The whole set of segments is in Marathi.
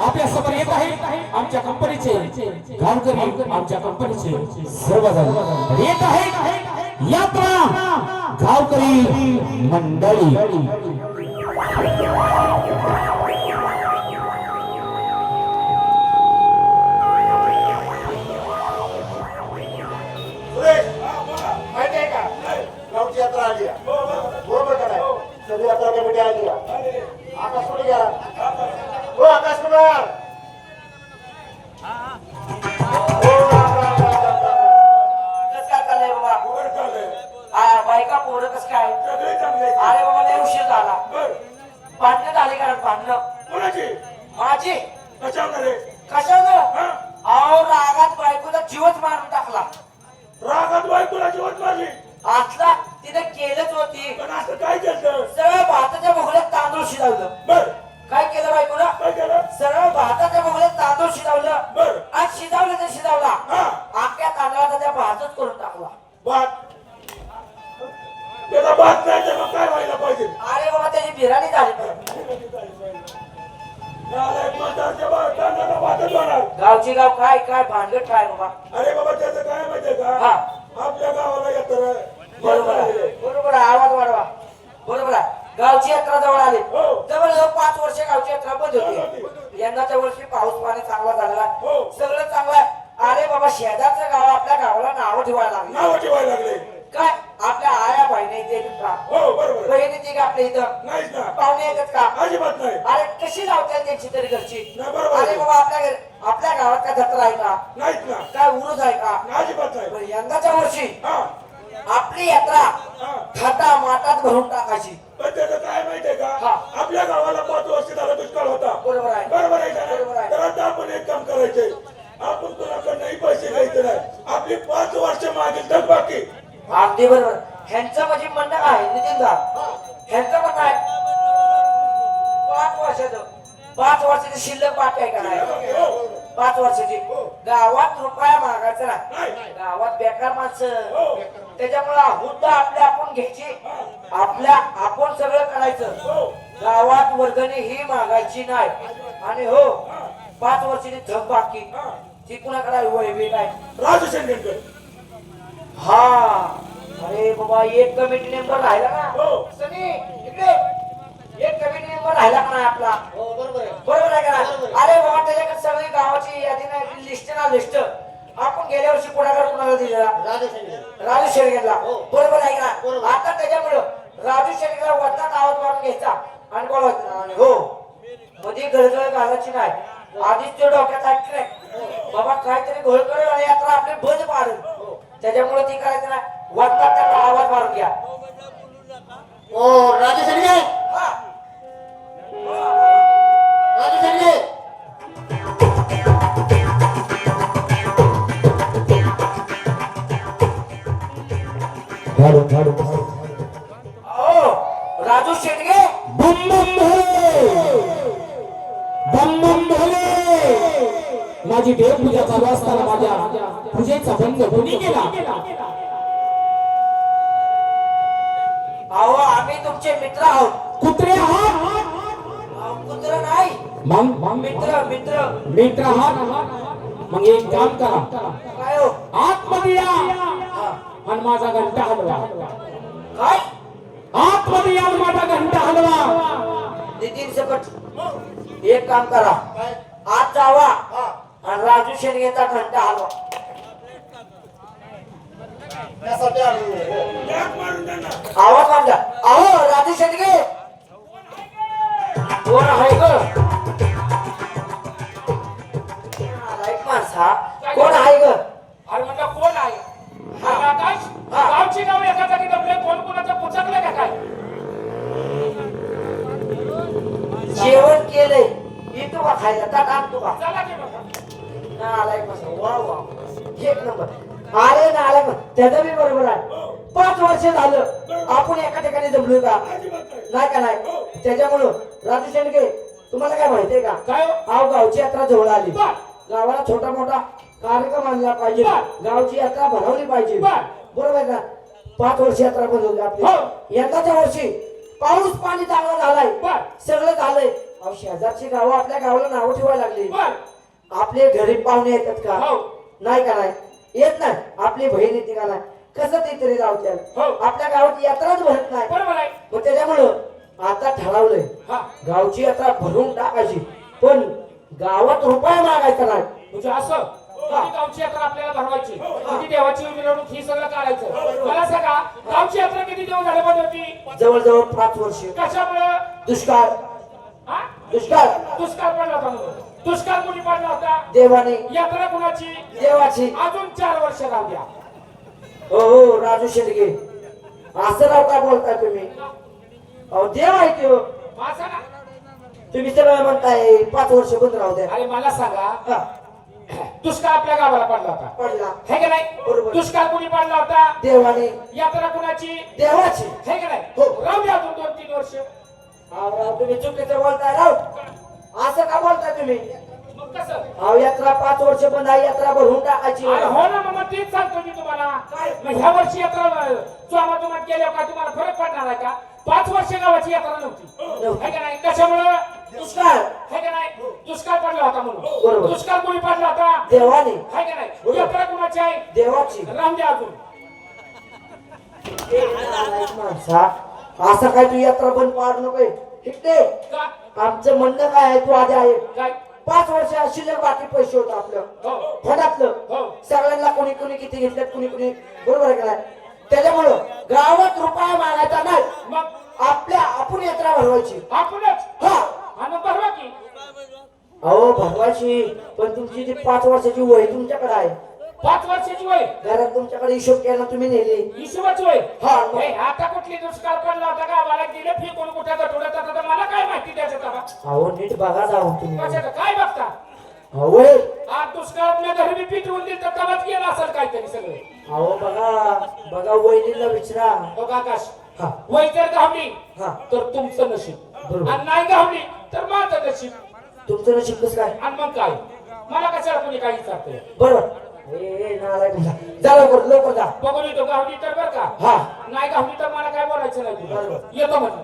आपल्या समोर येत आहे आमच्या कंपनीचे गावकरी आमच्या कंपनीचे सर्वजण येत आहे यात्रा गावकरी मंडळी यात्रा आली बरोबर का नाही सगळी यात्रा कमिटी आली आकाश कुठे गेला हो आकाश कुमार बायका पोरं कस काय अरे बाबा लय उशीर झाला भांडणं झाली कारण भांडणं माझी कशानं अहो रागात बायकोला जीवच मारून टाकला रागात बायकोला जीवच मारली आतला तिने केलंच होती पण असं काय केलं सरळ भाताच्या भोगल्यात तांदूळ शिजवलं बर काय केलं बायकोला काय केलं सरळ भाताच्या भोगल्यात तांदूळ शिजवलं बर आज शिजवलं ते शिजवला हा आख्या तांदळाचा त्या भातच करून टाकला भात त्याचा भात नाही तर मग काय व्हायला पाहिजे अरे बाबा त्याची बिर्याणी झाली गावची गाव काय काय भानगड काय बाबा अरे बाबा त्याचं काय माहितीये का हा आपल्या गावाला यात्रा बरोबर आहे बरोबर आहे आवाज वाढवा बरोबर आहे गावची यात्रा जवळ आली हो. जवळ 5 वर्ष गावची यात्रा बंद होती यंदाच्या वर्षी पाऊस पाणी चांगला झालेला हो. सगळं चांगलं आहे अरे बाबा शेजारचं गाव आपल्या गावाला नाव ठेवायला लागले नाव ठेवायला लागले काय आपल्या आया बहिणी इथे का हो बरोबर बहिणी ती का आपल्या इथं नाहीच ना पाहुणे येतात का अजिबात नाही अरे कशी लावतात त्यांची तरी घरची नाही बरोबर अरे आहे. बाबा आपल्या गावात काय जत्रा आहे का नाहीच ना काय उरूस आहे का अजिबात नाही पण यंदाच्या वर्षी हा आपली यात्रा हा थाटा माटात भरून टाकायची पण त्याचं काय माहितीये का हा. आपल्या गावाला 5 वर्ष झाला दुष्काळ होता बरोबर आहे बरोबर आहे का नाही? बरोबर आहे. तर आता आपण एक काम करायचंय आपण कोणाकडे पैसे घ्यायचे नाही आपली 5 वर्ष मागील तर बाकी अगदी बरोबर ह्यांचं म्हणजे म्हणणं आहे नितीनदा ह्यांचं म्हणणं आहे 5 वर्षाची शिल्लक बाकी आहे का नाही 5 वर्षाची गावात रुपया मागायचा नाही गावात बेकार माणसं त्याच्यामुळे हुद्दा आपल्या आपण घ्यायची आपण सगळं करायचं गावात वर्गणी ही मागायची नाही आणि हो 5 वर्षाची धग बाकी ती कुणा करावी वैवे काय राजू शेंडेकर हा अरे बाबा एक कमिटी मेंबर राहिला ना हो. सनी इकडे एक कमिटी मेंबर राहिला का नाही आपला बरोबर आहे का नाही? अरे बाबा त्याच्याकडे सगळी गावाची यादी नाही लिस्ट ना लिस्ट आपण गेल्या वर्षी कोणाकडे कोणाला दिलेला राजू शेडगेला बरोबर आहे का नाही? आता त्याच्यामुळं राजू शेडगेला वरचा आवाज मारून घ्यायचा आणि बोलवायचं हो मध्ये गळगळ घालायची नाही आधीच तो डोक्यात ऐकलंय बाबा काहीतरी घोळ करेल आणि यात्रा आपली बंद पाडेल त्याच्यामुळे ती करायचं ना वरतात त्याचा आवाज मारून घ्या ओ राजू शेंडे राजू शेंडे राजू शेटगे बम बम भोले माझी देवपूजा चालू असताना माझ्या पूजेचा बंद कोणी केला अहो आम्ही तुमचे मित्र आहोत कुत्रे आहात कुत्र नाही मग मित्र मित्र मित्र आहात मग एक काम करा काय हो आतमध्ये या हा. आणि माझा घंटा हलवा काय आतमध्ये या आणि माझा घंटा हलवा नितीन सकट एक काम करा आज जावा आणि राजू शेणगेचा घंटा हलवा त्यासाठी आम्ही आवाज मांडा अहो राजू शेणगे कोण आहे ग एक माणसा कोण आहे ग अरे म्हणलं कोण आहे हा आकाश हा. गावची नाव एका जागी दबले कोण कोणाचं पुचकलं का काय जेवण केलंय येतो का खायला ताट आणतो का चला की बघा नालायक माणसा वा वा एक नंबर अरे नालायक त्याचं बी बरोबर आहे 5 वर्ष झालं आपण एका ठिकाणी जमलोय का नाही का नाही त्याच्यामुळं राजू शेणके तुम्हाला काय माहितीये का काय हो? अहो गावची यात्रा जवळ आली बर. गावाला छोटा मोठा कार्यक्रम आणला पाहिजे बर. गावची यात्रा भरवली पाहिजे बर. बरोबर आहे का 5 वर्ष यात्रा बनवली हो. आपली यंदाच्या वर्षी पाऊस पाणी चांगला झालाय बर सगळं झालंय अहो शेजारची गावं आपल्या गावाला नावं ठेवायला लागली बर आपले घरी पाहुणे येतात का हो नाही का नाही येत नाही आपली बहीण येते का नाही कसं ते तरी लावत्या हो. आपल्या गावात यात्राच भरत नाही बरोबर आहे मग त्याच्यामुळं आता ठरवलंय हा गावची यात्रा भरून टाकायची पण गावात रुपये मागायचा नाही म्हणजे असं किती गावची यात्रा आपल्याला भरवायची किती देवाची मिरवणूक ही सगळं करायचं मला सांगा गावची यात्रा किती दिवस झाले बंद होती जवळजवळ 5 वर्ष कशामुळं दुष्काळ हा दुष्काळ दुष्काळ पडला होता म्हणून दुष्काळ कुणी पडला होता देवाने यात्रा कुणाची देवाची अजून 4 वर्ष राहू द्या हो हो राजू शेडगे असं राव काय बोलताय तुम्ही अहो देव आहे की हो माझा ना तुम्ही सगळं म्हणताय 5 वर्ष बंद राहू द्या अरे मला सांगा हा, दुष्काळ आपल्या गावाला पडला होता पडला हे का नाही बरोबर. दुष्काळ कुणी पडला होता देवाने यात्रा कुणाची देवाची हे का नाही हो. राहू द्या अजून 2-3 वर्ष अहो, राव तुम्ही चुकीचं बोलताय राव असं का बोलताय तुम्ही मग कसं अहो यात्रा 5 वर्ष बंद आहे यात्रा भरून टाकायची अरे हो ना मग तेच सांगतो मी तुम्हाला मग ह्या वर्षी यात्रा तुम्हाला केल्यावर का तुम्हाला फरक पडणार आहे का 5 वर्ष गावाची यात्रा नव्हती हे का नाही कशामुळं दुष्काळ हे का नाही दुष्काळ पडला होता म्हणून बरोबर. दुष्काळ कोणी पडला होता देवाने हे का नाही यात्रा कुणाची आहे देवाची राहू द्या अजून माणसा असं काय तू यात्रा बंद पाडू नको ठीक आहे का आमचं म्हणणं काय आहे तू आधी आहे काय 5 वर्ष शिल्लक बाकी पैसे होतं आपलं हो फंडातलं हो सगळ्यांना कोणी कोणी किती घेतल्यात कोणी कोणी बरोबर आहे का नाही त्याच्यामुळं गावात रुपया मागायचा नाही मग आपण यात्रा भरवायची आपणच हा आणि भरवा की अहो भरवायची पण तुमची जी 5 वर्षाची वय तुमच्याकडे आहे 5 वर्षाची वय घरात तुमच्याकडे हिशोब केला तुम्ही नेली हिशोबाची वय हा. हे, आता कुठली दुष्काळ पडला होता का मला गेले फी कोण कुठे गटोड्यात आता मला काय माहिती द्यायचं तेव्हा अहो नीट बघा जाऊ तुम्ही कशाचं काय बघता अहो आज दुष्काळातल्या घरी मी पीठ दिलं तर तवाच गेला असेल काहीतरी सगळं अहो बघा बघा वहिनीला विचारा हो का आकाश हा वय जर गावली हा तर तुमचं नशीब बरोबर. आणि नाही गावली तर माझं नशीब तुमचं नशीब कसं काय आणि मग काय मला कशाला कोणी काही विचारते बरोबर ए नालायक मुलगा. जा लवकर लवकर जा बघून येतो गावली तर बरं का हा नाही गावली तर मला काय बोलायचं नाही तुला. बरोबर. येतो म्हणून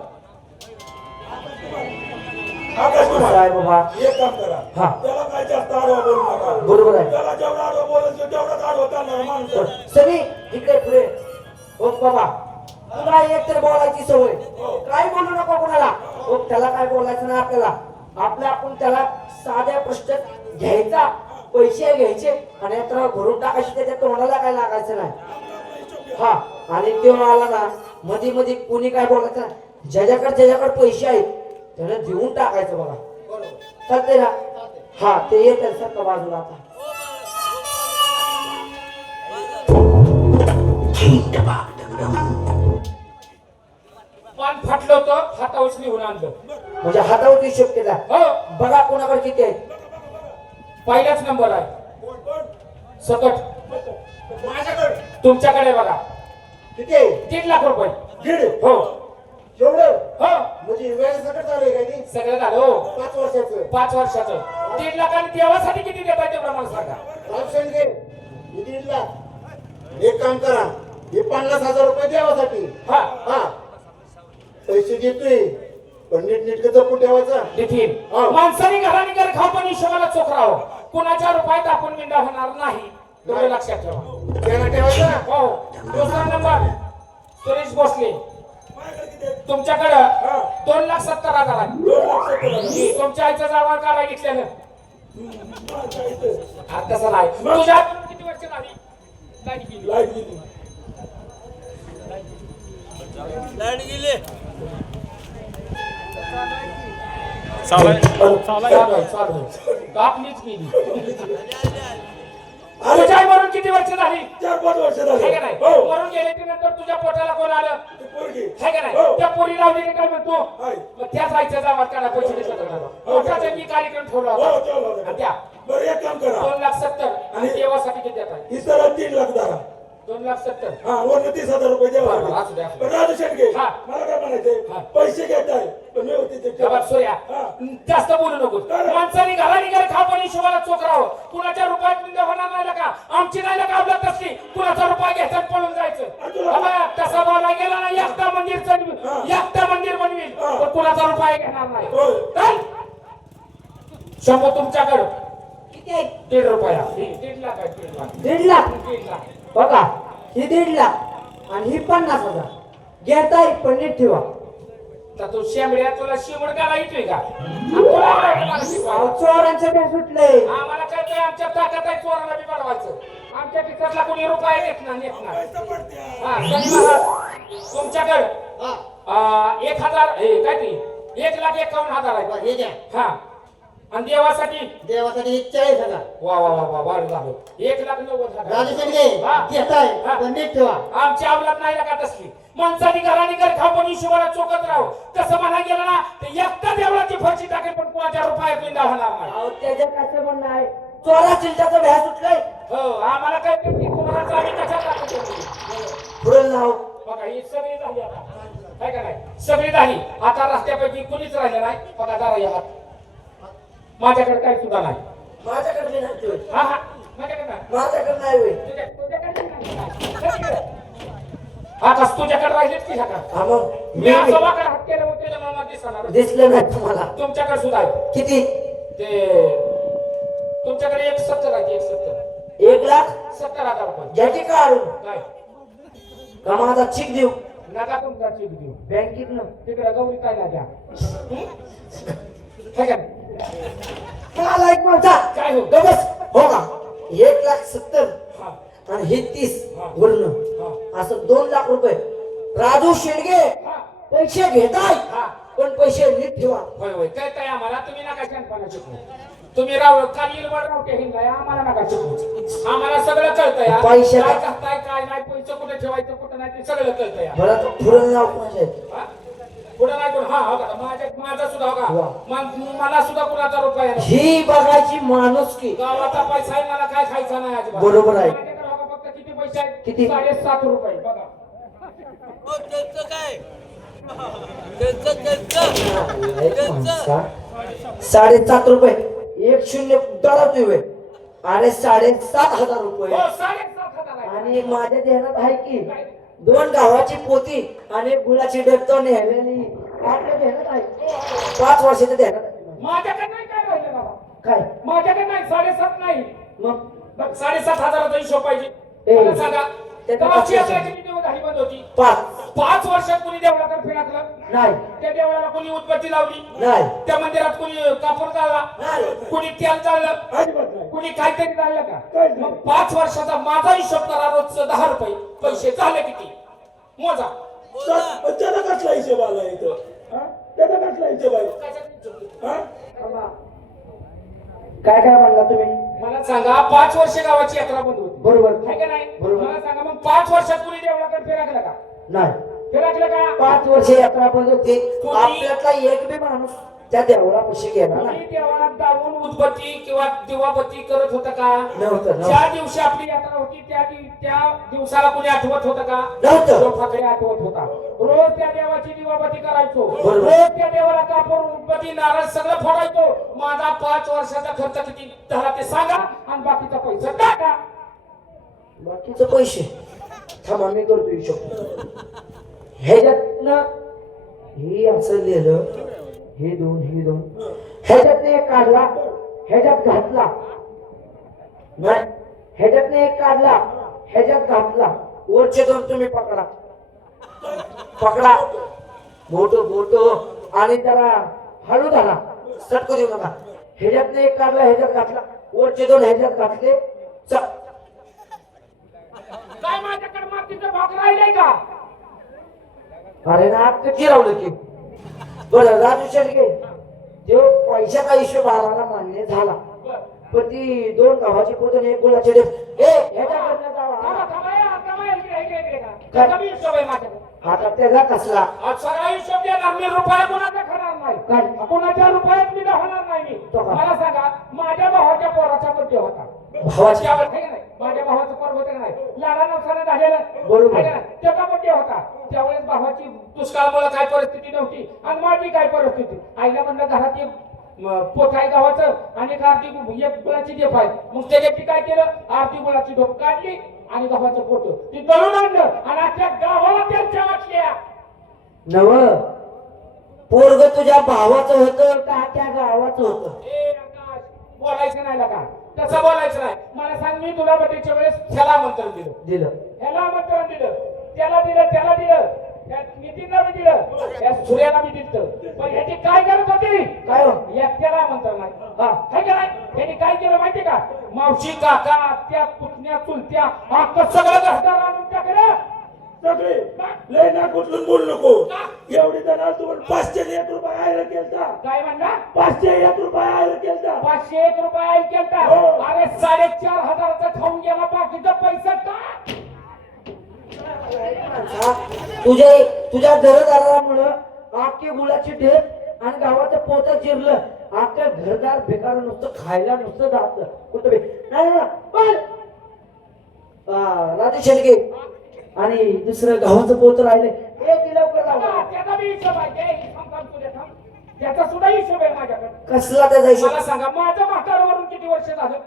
आकाश असं आहे बाबा एक काम करा हा त्याला काय जास्त आडवा बोलू नका बरोबर आहे त्याला जेवढा आडवा बोलायचं तेवढाच आडवा चालणार माणसं सनी इकडे पुढे ओ बाबा तुला एक तर बोलायची सवय काय बोलू नको कोणाला ओ त्याला काय बोलायचं नाही आपल्याला आपण त्याला साध्या प्रश्न घ्यायचा पैसे घ्यायचे आणि यात्रा भरून टाकायची त्याच्या तोंडाला काय लागायचं नाही हा आणि तेव्हा आला ना मध्ये मध्ये कोणी काय बोलायचं नाही ज्याच्याकडे पैसे आहेत त्याला देऊन टाकायचं बघा चालतंय ना हा ते येत सारखं बाजूला आता पान फाटलं होतं हातावर निघून आणलं म्हणजे हातावर हिशोब केला हो बघा कोणाकडे किती आहेत पहिलाच नंबर आहे सकट माझ्याकडे तुमच्याकडे बघा किती आहे 3 लाख रुपये दीड हो एवढं हो म्हणजे वेळ सकट झालंय काय ती सगळं झालं हो 5 वर्षाचं 5 वर्षाचं 3 लाखांनी देवासाठी किती देताय तेवढं मला सांगा रामसेन घे हे 1.5 लाख एक काम करा हे 50,000 रुपये देवासाठी हा हा पैसे देतोय पण नीट जपून ठेवायचं नितीन हा. माणसाने घराने घर खाऊ पण हिशोबाला चोख राहावं. कुणाच्या रुपयात आपण मिंडा होणार नाही एवढं लक्षात ठेवा. त्याला ठेवायचं हो. दुसरा नंबर सुरेश भोसले तुमच्याकडं हा. 2,70,000 आहे. 2,70,000. तुमच्या आईचं जावळ काढा घेतल्यानं आता तसं नाही. तुझ्या किती वर्ष झाली लाईट गेली? लाईट गेली. चालू आहे. आपलीच गेली. तुझ्या आई मरून किती वर्ष झाली? 4-5 वर्ष झाली. आहे का नाही? हो. मरून गेल्याच्या नंतर तुझ्या पोटाला कोण आलं? ती पोरगी. आहे का नाही? हो. त्या पोरी लावली काय म्हणतो? आहे. मग त्याच आईच्या जावात काढा पैसे मोठाचा मी कार्यक्रम ठेवला हो, होता. ठेवला होता. आणि त्या बरं एक काम करा 2,70,000 आणि देवासाठी किती देत आहे? ही सरळ 3 लाख धरा. 2,70,000. हा वरनं 30,000 रुपये द्यावा बरं, लागेल. असू द्या. पण राजू शेटके हा. मला काय म्हणायचंय हा. पैसे घेताय पण व्यवस्थित ते ठेवा. जबाब सोया हा. जास्त बोलू नको. बरं. माणसाने घराने घर खा पण हिशोबाला चोख राहावं. कुणाच्या रुपयात मिंड होणार नाही का? आमची नाही का आवडत असली कुणाचा रुपया घ्यायचा आणि पळून जायचं. बाबा, तसा बोला गेला ना एकटा मंदिर हा. एकटा मंदिर बनवील हा. तर कुणाचा रुपया घेणार नाही. होय. चल. शंभू तुमच्याकडं किती आहे? 1.5 रुपया. 1.5 लाख आहे. 1.5 लाख. 1.5 लाख 1.5 लाख. बघा, ही 1.5 लाख आणि ही 50,000 घेताय पण नीट ठेवा. तर तू शेंबड्या तुला शिमड काला येतोय का? आणि तुला काय मला शिकवायला? अहो, चोरांचं काय सुटलंय? आम्हाला कळतंय आमच्या ताकद आहे चोराला बी पडवायचं. आमच्या खिशातला कोणी रुपया देत नाही देत नाही. पैसा पडते. हा, शनी महाराज तुमच्याकडे 1,000 हे काय ते 1,51,000 आहे. हे द्या हा आणि देवासाठी देवासाठी 40,000 वा वा वा वा वाढ झालं 1,90,000. राजू शेंडगे हा. घेताय हा. पण नीट ठेवा. आमची अवलाद नाही का तसली. माणसाने घराने घर खाऊ पण हिशोबाला चोखत राहू. तसं म्हणा गेलं ना ते एकटा देवळाची फरशी टाकेल पण कुणाच्या रुपयात मिंडा होणार नाही. अहो, त्याच्या कसं म्हणणं आहे? चोरा चिलटाचं भ्या सुटलंय. हो आम्हाला काय ते चोराचं आम्ही कशात टाकतो? पुढे नाव बघा ही सगळी झाली आता काय का नाही सगळी झाली. आता रस्त्यापैकी कुणीच राहिलं नाही. बघा जरा या हात. माझ्याकडे काही सुद्धा नाही. माझ्याकडे बी नाही ठेवत. हा हा माझ्याकडे नाही. माझ्याकडे नाही होय. तुझ्याकडे नाही. आकाश तुझ्याकडे राहिलेत की ह्या हा मग मी असं वाकडा हात केलं होते त्याच्या मामा दिसणार. दिसलं नाही तुम्हाला. तुमच्याकडे सुद्धा आहे किती? ते तुमच्याकडे 1,70,000 आहे. 1,70,000 1,70,000 रुपये घ्या की काढून. काय का माझा चेक देऊ नका तुमचा चेक देऊ. बँकेत तिकडे गौरी ताईला द्या. काय काय मला एक म्हणता काय हो बस हो का 1,70,000 हा आणि हे 30 हा. वरनं हा असं 2 लाख रुपये. राजू शेडगे हा पैसे घेताय हा पण पैसे नीट ठेवा. होय होय कळतंय आम्हाला. तुम्ही नका शहाणपणा शिकवू. तुम्ही राव काल इलवड रावटे हिंदाय आम्हाला नका शिकवू. आम्हाला सगळं कळतंय. पैसे- काय करताय काय नाही पैसे कुठे ठेवायचं कुठं नाही ते सगळं कळतंय. बरं तर पुढे नाव कोणाचे आहे? हा? कुठं नाही कुठं हा हो का माझा सुद्धा हो वा. का मला सुद्धा कुणाचा रुपया नाही. ही बघायची माणूस की गावाचा पैसा आहे मला काय खायचा नाही अजिबात. बरोबर आहे. माझ्याकडे हो का फक्त किती पैसे आहेत? किती? 7.5 रुपये बघा. माणसा. 7.5 रुपये 1,000 डॉलर तुझे. अरे 7,500 रुपये. हो 7.5 आहे. आणि माझ्या ध्यानात आहे की 2 गावाची पोती आणि गुळाची डबतो नेलेली आपल्या ध्यानात आहे. 5 वर्षाच्या ध्यानात आहे. माझ्याकडे नाही काय राहिलं बाबा. काय माझ्याकडे नाही 7.5 नाही. मग बघ, 7,500 हिशोब पाहिजे. ए, मला सांगा त्याचं गावची कसं यात्रा किती दिवस झाली बंद होती? 5 वर्षात कुणी देवळाकडे फिरकलं? नाही त्या देवळाला कुणी उदबत्ती लावली? नाही त्या मंदिरात कुणी कापूर जाळला? कुणी तेल जाळलं? अजिबात नाही. कुणी काहीतरी जाळलं का? काहीच नाही. मग 5 वर्षाचा माझा हिशोब करा. रोजचं 10 रुपये पैसे झाले किती? मोजा. पण त्याचा कसला हिशोब आला इथं? हा? त्याचा कसला हिशोब आहे? हा? काय काय म्हणला तुम्ही? मला सांगा 5 वर्ष गावाची यात्रा बंद होती. बरोबर आहे का नाही? बरोबर. मला सांगा मग 5 वर्षात कुणी देवळाकडे फिरकलं का? नाही फिरकलं का? 5 वर्ष यात्रा बंद होती. कोणी- आपल्यातला एक बी माणूस त्या देवळापाशी गेला कुणी नाही. देवळात जाऊन उदबत्ती किंवा दिवाबत्ती करत होतं का? नव्हतं ज्या दिवशी आपली यात्रा होती त्या दिवसाला कोणी आठवत होतं का? नव्हतं. जो ठाकरे आठवत होता. रोज त्या देवाची दिवाबत्ती करायचो. बरोबर. रोज त्या देवाला कापूर उदबत्ती नारळ सगळं फोडायचो. माझा 5 वर्षाचा खर्च किती झाला ते सांगा आणि बाकीचा पैसा टाका. बाकीचे पैसे थांबा मी करतो हिशोब. ह्याच्यातनं हे असं लिहिलं हे दोन ह्याच्यातने एक काढला ह्याच्यात घातला नाही ह्याच्यातने एक काढला ह्याच्यात घातला वरचे दोन तुम्ही पकडा बोट आणि त्याला हळू झाला सटकू देऊ नका ह्याच्यातने एक काढला ह्याच्यात घातला वरचे दोन ह्याच्यात घातले काय माझ्याकडे मातीचं भाग राहिलंय का? अरे ना आता गिरवलं की बरं राजू शेळके तो पैशाचा हिशोब आम्हाला मान्य झाला बरं. पण ती दोन गव्हाची पोतं आणि एक गुळाचे डेप ह्याच्याकडनं जावा थांबा, थांबा, आता बाहेर इकडे का? त्याचा बी हिशोब आहे माझ्याकडे. आता त्याचा कसला आज सगळा हिशोब देणार मी रुपया कोणाचा खाणार नाही काय? कोणाच्या रुपयात मी होणार नाही मी तो का? मला सांगा माझ्या भावाच्या पोराचा बड्डे होता भावाच्या? त्यावर आहे का नाही माझ्या भावाचं पर्व होतं का नाही लाडा नवसानं झालेलं बरोबर. आहे का नाही? त्याचा बड्डे होता त्यावेळेस भावाची दुष्काळामुळे काय परिस्थिती नव्हती आणि माझी काय परिस्थिती आईला म्हणलं घरात एक पोत आहे गावाचं आणि एक आरती एक गुळाची डेप आहे मग त्याच्याची काय केलं आरती गुळाची ढोप काढली आणि गव्हाचं पोत ती दळून आणलं आणि अख्ख्या गावाला त्यांच्या वाटल्या नव पोरग तुझ्या भावाचं होतं का त्या गावाचं होतं ए आकाश बोलायचं नाही का तसं बोलायचं नाही मला सांग मी तुला बड्डेच्या वेळेस ह्याला आमंत्रण दिलं ह्याला आमंत्रण दिलं त्याला दिलं त्या नितीनला बी दिलं त्या सूर्याला बी दिलं पण ह्याची काय करत होती काय हो? एकट्याला आमंत्रण नाही हाय का नाही ह्याने काय केलं माहितीये का मावशी काका आत्या पुतण्या चुलत्या अख्खं सगळं घरदार आणून टाकलं सगळे लय ना कुठून बोल नको एवढी जण तुम्हाला 501 रुपये आयला केलता काय म्हणला 501 रुपये आयला केलता 501 रुपये केलता हो. अरे 4,500चा खाऊन गेला बाकीचा पैसा का तुझ्या घरदारामुळं अख्खी गुळाची ढेप आणि गावाचं पोत जिरलं अख्खं घरदार भिकार नुसतं खायला नुसतं जात कुठं बी नाही ना, पण राजू शेळके आणि दुसरं गावाचं पोत राहिले ती लवकर लावा. त्याचा बी हिशोब आहे थांब. त्याचा सुद्धा हिशोब आहे माझ्याकडे कसला त्याचा हिशोब मला सांगा माझं म्हातारवरून किती वर्ष झालं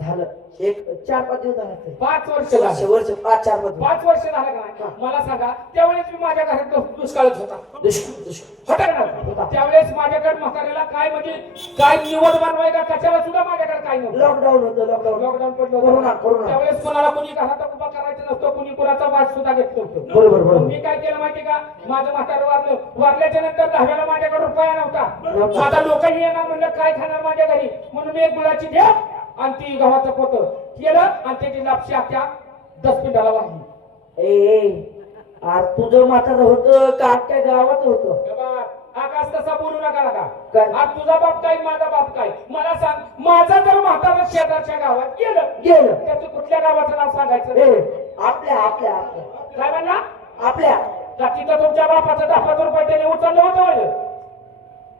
झालं एक 4-5 दिवस झाले असतील. 5 वर्ष झालं वर्ष 5-4 दिवस 5 वर्ष झालं का नाही मला सांगा त्यावेळेस मी माझ्या घरात दुष्काळच होता दुष्काळ होता का नाही त्यावेळेस माझ्याकडे म्हाताऱ्याला काय म्हणजे काय निवड बनवाय का कशाला सुद्धा माझ्याकडे काय नव्हतं लॉकडाऊन होतं लॉकडाऊन पडलं कोरोना होतं त्यावेळेस कोणाला कोणी घरात उभा करायचं नसतं कोणी कोणाचा वाद सुद्धा घेत नव्हतं बरोबर मग मी काय केलं माहिती का माझं म्हातारं वारल्याच्या नंतर 10व्याला माझ्याकडे रुपया नव्हता आता लोकही येणार म्हणलं काय खाणार माझ्या घरी म्हणून मी एक गुळाची देव आणि ती गव्हाचं पोत केलं आणि त्याची लापशी अख्ख्या दसपिंडाला वाहिली अरे तुझं म्हातारं होतं का अख्ख्या गावात होतं हे बघ, आकाश तसा बोलू नका काय? आज तुझा बाप काय माझा बाप काय मला सांग माझा जर म्हातारा शेजारच्या गावात गेलं त्याचं कुठल्या गावाचं नाव सांगायचं आपल्या काय म्हणला आपल्या का तिथं तुमच्या बापाचं 10,000 रुपये त्याने उचललं होतं म्हणजे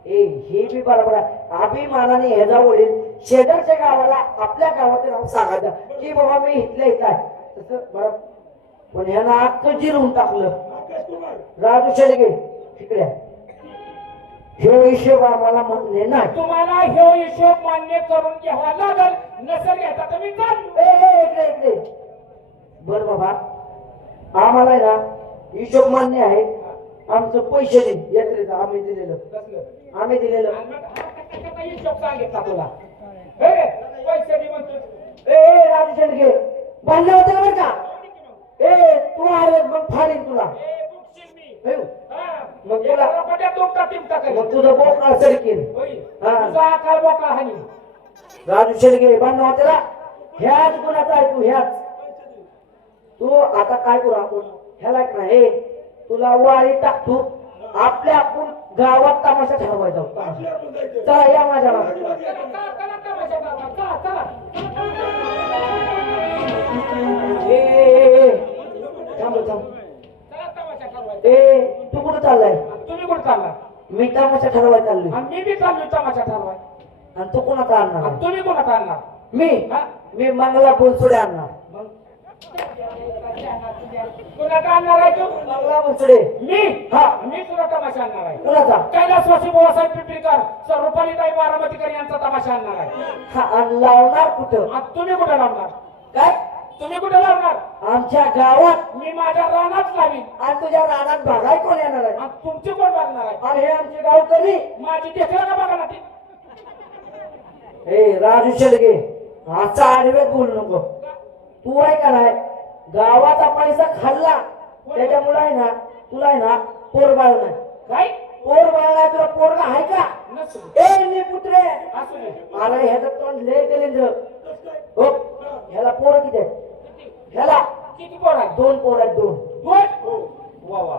हे बी बरोबर आहे अभिमानाने ह्याचा वडील शेजारच्या गावाला आपल्या गावाचं नाव सांगायचं की बाबा मी इथल्या इथं आहे तसं बरोबर पण ह्यानं अख्खं जिरवून टाकलं आकाश कुमार राजू शेळके तिकडे हे हिशोब आम्हाला म्हणणे नाही तुम्हाला हे हिशोब मान्य करून घ्यावा लागल नसेल घ्यायचा तर मी चाललो इकडे बर बाबा आम्हाला आहे ना हिशोब मान्य आहे आमचं पैसे दे यात्रेचं आम्ही दिलेलं आणि मग हा कशाचा हिशोब सांगितला तुला हे पैसे दे म्हणतो राजू शेळके बांधलं होतं का बरं का तू आले मग फाडीन तुला बुकशील मी हे, मग तुला पट्यात दोघटा टिमटा करेल मग तुझं बोकळा सरकीन होय हा. तुझा आकार बोकळा हानी राजू शेळके बांधलं होतं ना ह्याच गुणाचा आहे तू ह्याच तू आता काय करू आपण ह्याला एक नाही तुला वाळी टाकतो आपल्या आपण गावात तमाशा ठरवायचा आपल्या आपण जायचं चला या माझ्या मागे. चला तमाशा करा. चला ए, थांब थांब चला तमाशा ठरवायचा तू कुठं चाललाय तुम्ही कुठं चालला मी तमाशा ठरवायला चाललोय आणि मी बी चाललोय तमाशा ठरवाय आणि तू कोणाचा आणणार आणि तुम्ही कोणाचा आणणार मी हा? मी मंगला बोलसुडे आणणार मग कोणाचा आणणार आहे तू मंगला बोलसुडे मी हा. मी तुला तमाशा आणणार आहे कुणाचा कैलासवासी बुवासाहेब पिंपरीकर रुपालीताई बारामतीकर यांचा तमाशा आणणार आहे हा आणि लावणार कुठं आणि तुम्ही कुठे लावणार काय तुम्ही कुठे लावणार आमच्या गावात मी माझ्या रानात लावीन आणि तुझ्या रानात बागाय कोण येणार आहे आणि तुमची कोण बघणार आहे आणि हे आमचे गाव कधी माझी देखील का बघा ना ती हे राजू शेडगे असा आडवेत बोलू नको तू आहे का नाही गावाचा पैसा खाल्ला त्याच्यामुळे आहे ना तुला आहे ना पोरबाळ नाही काय पोरबाळ नाही तुला पोरगा आहे का नसू ए नी पुत्रे असू दे अरे ह्याचं तोंड लय केलेंद्र हो ह्याला पोरं किती आहेत ह्याला किती पोर आहे 2 पोर आहेत 2 दोन वा वा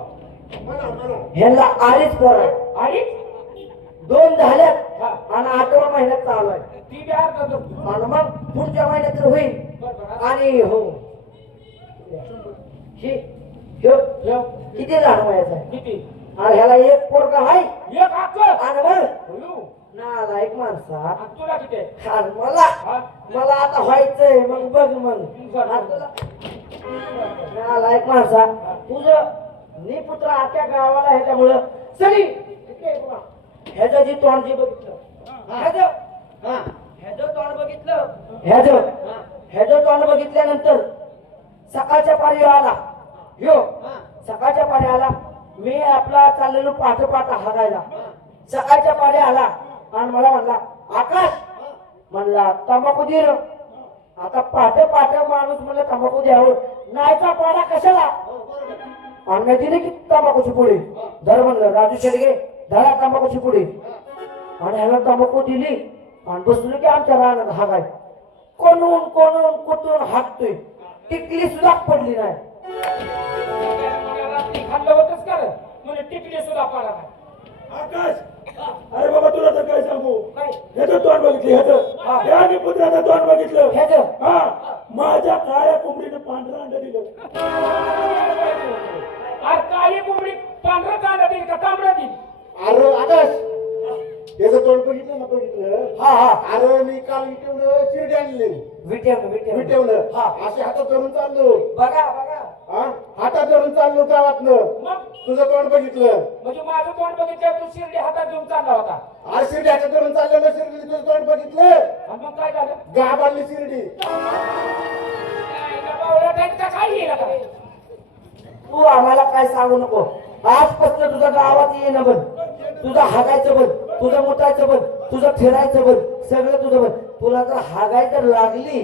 ह्याला अडीच पोर आहेत आणि 2 झाल्यात हा. आणि 8व्या महिन्यात चालू आहे ती बी अर्धा धरतो. आणि मग पुढच्या महिन्यात तर होईल बरोबर आणि हो ह्यो ठेव. किती लहान वयाचा आहे किती आणि ह्याला एक पोरगा आहे एक अक्कल आणि मग होयो. नालायक माणसा आणि तुला किती आहे आणि मला हा? मला आता व्हायचंय मग बघ मग बरं. आणि तुला नालायक माणसा तुझं नी पुत्र आख्या गावाला ह्याच्यामुळं चली ह्याचं जी तोंड जे बघितलं ह्याचं तोंड बघितलं ह्याचं तोंड बघितल्यानंतर सकाळच्या पारी आला ह्यो सकाळच्या पारी आला मी आपला चाललेलो पाठ हागायला सकाळच्या पारी आला आणि मला म्हणला आकाश म्हणला तंबाखू दे रे. आता पाठ माणूस म्हणलं तंबाखू द्यावं नाहीचा पाडा कशाला आणि मी दिली की तंबाखूची पुडी धर म्हणलं राजू शेडगे धरा तंबाखूची पुडी आणि ह्याला तंबाखू दिली आणि बसलो की आमच्या रानात हागाय कोणून कुठून हाकतोय टिकली सुद्धा पडली नाही रात्री खाल्लं होतच का रे? म्हणजे टिकली सुद्धा पडा नाही आकाश अरे बाबा तुला तर काय सांगू काय? ह्याचं तोंड बघितलं ह्याचं या आणि पुत्राचं तोंड बघितलं ह्याचं? हा माझ्या काळ्या कोंबडीने पांढरं अंड दिलं अरे काळी कोंबडी पांढरा कांदा देईल का तांबडा देईल अरे आकाश याचं तोंड बघितलं ना बघितलं हा अरे मी काल विटवलं शिर्डी आणली विटेवलं विटवलं हा. असे हातात धरून चाललो बघा हा हातात धरून चाललो गावातनं मग तुझं तोंड बघितलं म्हणजे माझं तोंड बघितलं तू शिर्डी हातात घेऊन चालला होता आज शिर्डी हातात धरून चाललेलं शिर्डी तुझं तोंड बघितलं आणि मग काय झालं गावातली शिर्डी बावळ्या टाईपचा काय येईल आता? तू आम्हाला काय सांगू नको आजपासून तुझं गावात येणं बंद तुझं हागायचं बंद तुझं मुतायचं बंद तुझं फिरायचं बंद सगळं तुझं बंद तुला जर हागायचं लागली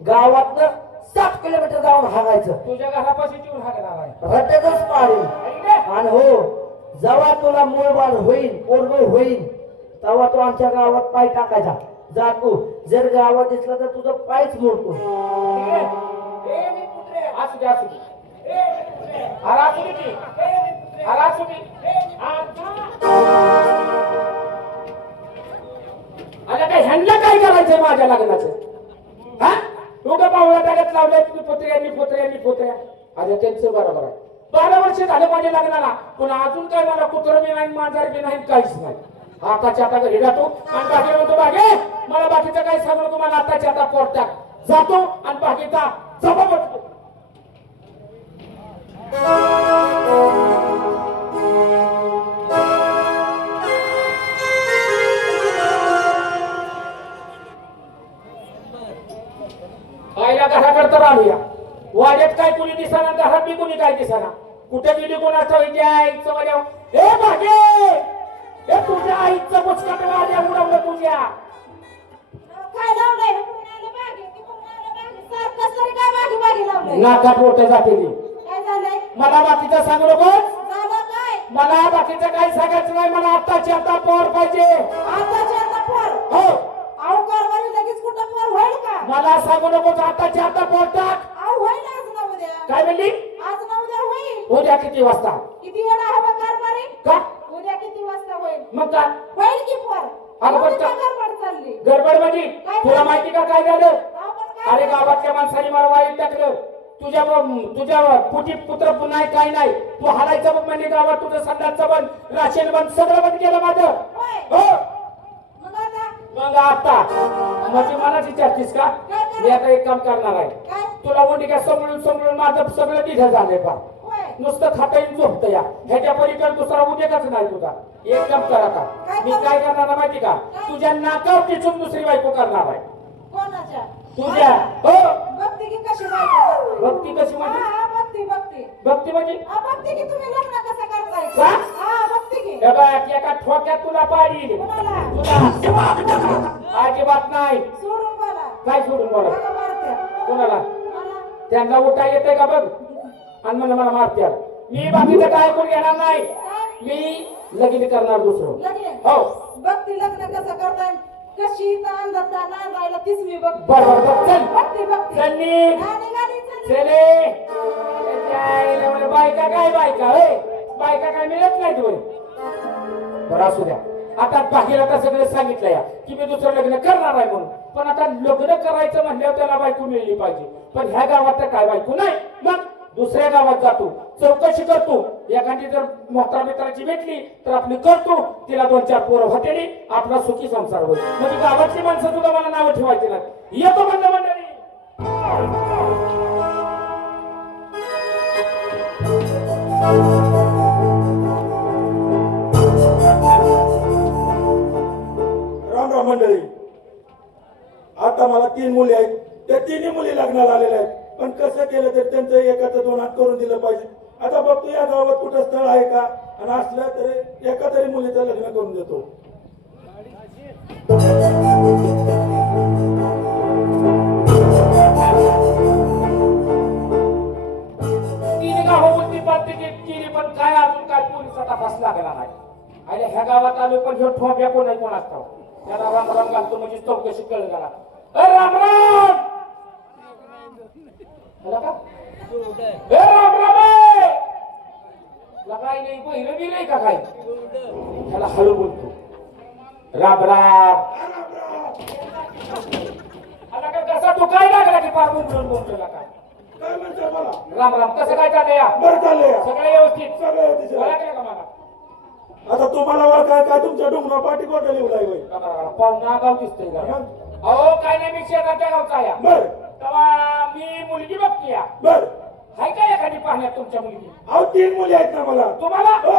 गावातनं 7 किलोमीटर जाऊन हागायचं तुझ्या घरापाशी जीवन हागणार आहे रट्ट्यातच पाडेल ऐक ना? आणि हो जेव्हा तुला मूळ बाळ होईल पोरग होईल तेव्हा तू आमच्या गावात पाय टाकायचा जा तू जर गावात दिसला तर तुझं पायच मोडतो ठीक आहे? असू दे असू दे अरे असू दे की. अरे असू दे आता काय ह्यांना काय करायचंय माझ्या लग्नाचं हा दोघं पावला टाकत लावले पोत्र्या अरे त्यांचं बरोबर आहे 12 वर्ष झाले माझ्या लग्नाला पण अजून काय मला कुत्र बी नाही मांजर बी नाही काहीच नाही आताच्या आता घरी जातो आणि बाकी म्हणतो बागे मला बाकीचं काही सांगू नको मला आताच्या आता पोट जातो आणि बाकीचा जबाब असतो आईला घराकडे तर आलूया वाड्यात काय कुणी दिसाना घरात बी कुणी काय दिसाना कुठे गेली कोणाचं आईचं वाड्या हे भागे हे तुझ्या आईचं मुस्कट वाड्या उडवलं तुझ्या काय लावलंय पुण्याला मागे ती पुण्याला मागे सारखं तरी काय मागे मागे लावलंय नाका पोट जातेली काय झालंय मला बाकीचं सांगू नको झालं काय मला बाकीचं काही सांगायचं नाही मला आत्ताची आता पोर पाहिजे आताची आता पोर हो अहो कारभारी लगेच कुठं पोर होईल का मला सांगू नको आत्ताची आता पोर टाक अहो होईल आज ना उद्या काय म्हणली आज ना उद्या होईल उद्या किती वाजता किती येणार हवा कारभारी का उद्या किती वाजता होईल मग काय होईल की पोर अगं पण म्हणून का- तर गडबड चालली गडबड म्हणजे तुला माहिती का काय झालं आपण काय अरे गावातल्या माणसाने मला वाईट टाकलं तुझ्या पुटी पुत्र पुन्हा काय नाही तू हालायचं बघ म्हणजे गावात तुझं संडासचं बंद राशन बंद सगळं बंद केलं माझं होय हो मग आता मग आता माझी मनाची चर्चीस का मी आता एक काम करणार आहे काय तुला म्हणते का समळून माझं सगळं तिथं झालंय पा होय नुसतं खाता येईल झोपतं या ह्याच्या पलीकडे दुसरा उद्योगच नाही तुझा एक काम करा का मी काय करणार आहे माहिती का तुझ्या नाकावर टिचून दुसरी बायको करणार आहे कोणाच्या तुझ्या हो बघ बघते की कशी बायको. भक्ती कशी म्हणजे हा, बघते बघते. भक्ती म्हणजे हा, बघते की तुम्ही लग्न कसं करताय. का? हा, बघते की. हे बघ, एका ठोक्यात तुला पाडील. कोणाला? तुला अजिबात नाही. सोडून बोला. काय सोडून बोला बघा मारत्या. कोणाला मला. त्यांना उठा येते का बघ आणि मला मारत्या. मी बाकीचं काय ऐकून घेणार नाही. मी लगीन करणार दुसरं. लग्न. हो बघते लग्न कसं करताय. कशी नांदायला नांदायला तीच मी बघते. बरोबर बघ चल बघते बघते. चल निघ. गाणी गाणी चालली. चले त्याच्या म्हणे बायका काय बायका होय बायका काय मिळत नाही होय. बरं असू द्या. आता बाहेर आता सगळं सांगितलं या की मी दुसरं लग्न करणार आहे म्हणून. पण आता लग्न करायचं म्हणल्यावर त्याला बायको मिळली पाहिजे. पण ह्या गावात तर काय बायको नाही. मग दुसऱ्या गावात जातो चौकशी करतो. एखादी जर मोठ्या मित्राची भेटली तर आपली करतो. तिला 2-4 पोरं होतेली आपला सुखी संसार होईल. म्हणजे गावातली माणसं सुद्धा मला नावं ठेवायची नाही. येतो म्हणलं मंडळी. राम राम मंडळी. आता मला 3 मुली आहेत. त्या 3ही मुली लग्नाला आलेल्या आहेत. पण कसं केलं तर त्यांचं एकाचं 2 हात करून दिलं पाहिजे. आता बघतो या गावात कुठं स्थळ आहे का आणि असलं तरी एका तरी मुलीचं लग्न करून देतो. तीन गावं उलटी पालटी केली पण काय अजून काय पोलिसाचा तपास लागला नाही. अरे ह्या गावात आलो पण ह्यो ठोप्या कोण आहे कोण असतो. त्याला राम राम घालतो म्हणजे चौकशी कळलं झाला. अरे राम राम आला का? ए राम राम आहे. लगाय नाही पहिलं बी नाही का काय त्याला हळू बोलतो. राम राम आला का कसा तू काय लागला की पार बोलून बोलतो का काय म्हणतात मला? राम राम कसं काय चाललंय या बरं चाललंय. सगळं व्यवस्थित सगळं व्यवस्थित. ओळखलं का मला आता तुम्हाला ओळखाय काय तुमच्या डोंगरा पाठी कोटा लिहलाय होय. पाहुणा गाव दिसतोय का अहो काय नाही मी शेजारच्या गावचा या बर तेव्हा मी मुलगी बघते या बर. हाय का एखादी पाहण्यात तुमच्या मुलगी अहो 3 मुली आहेत ना मला. तुम्हाला हो.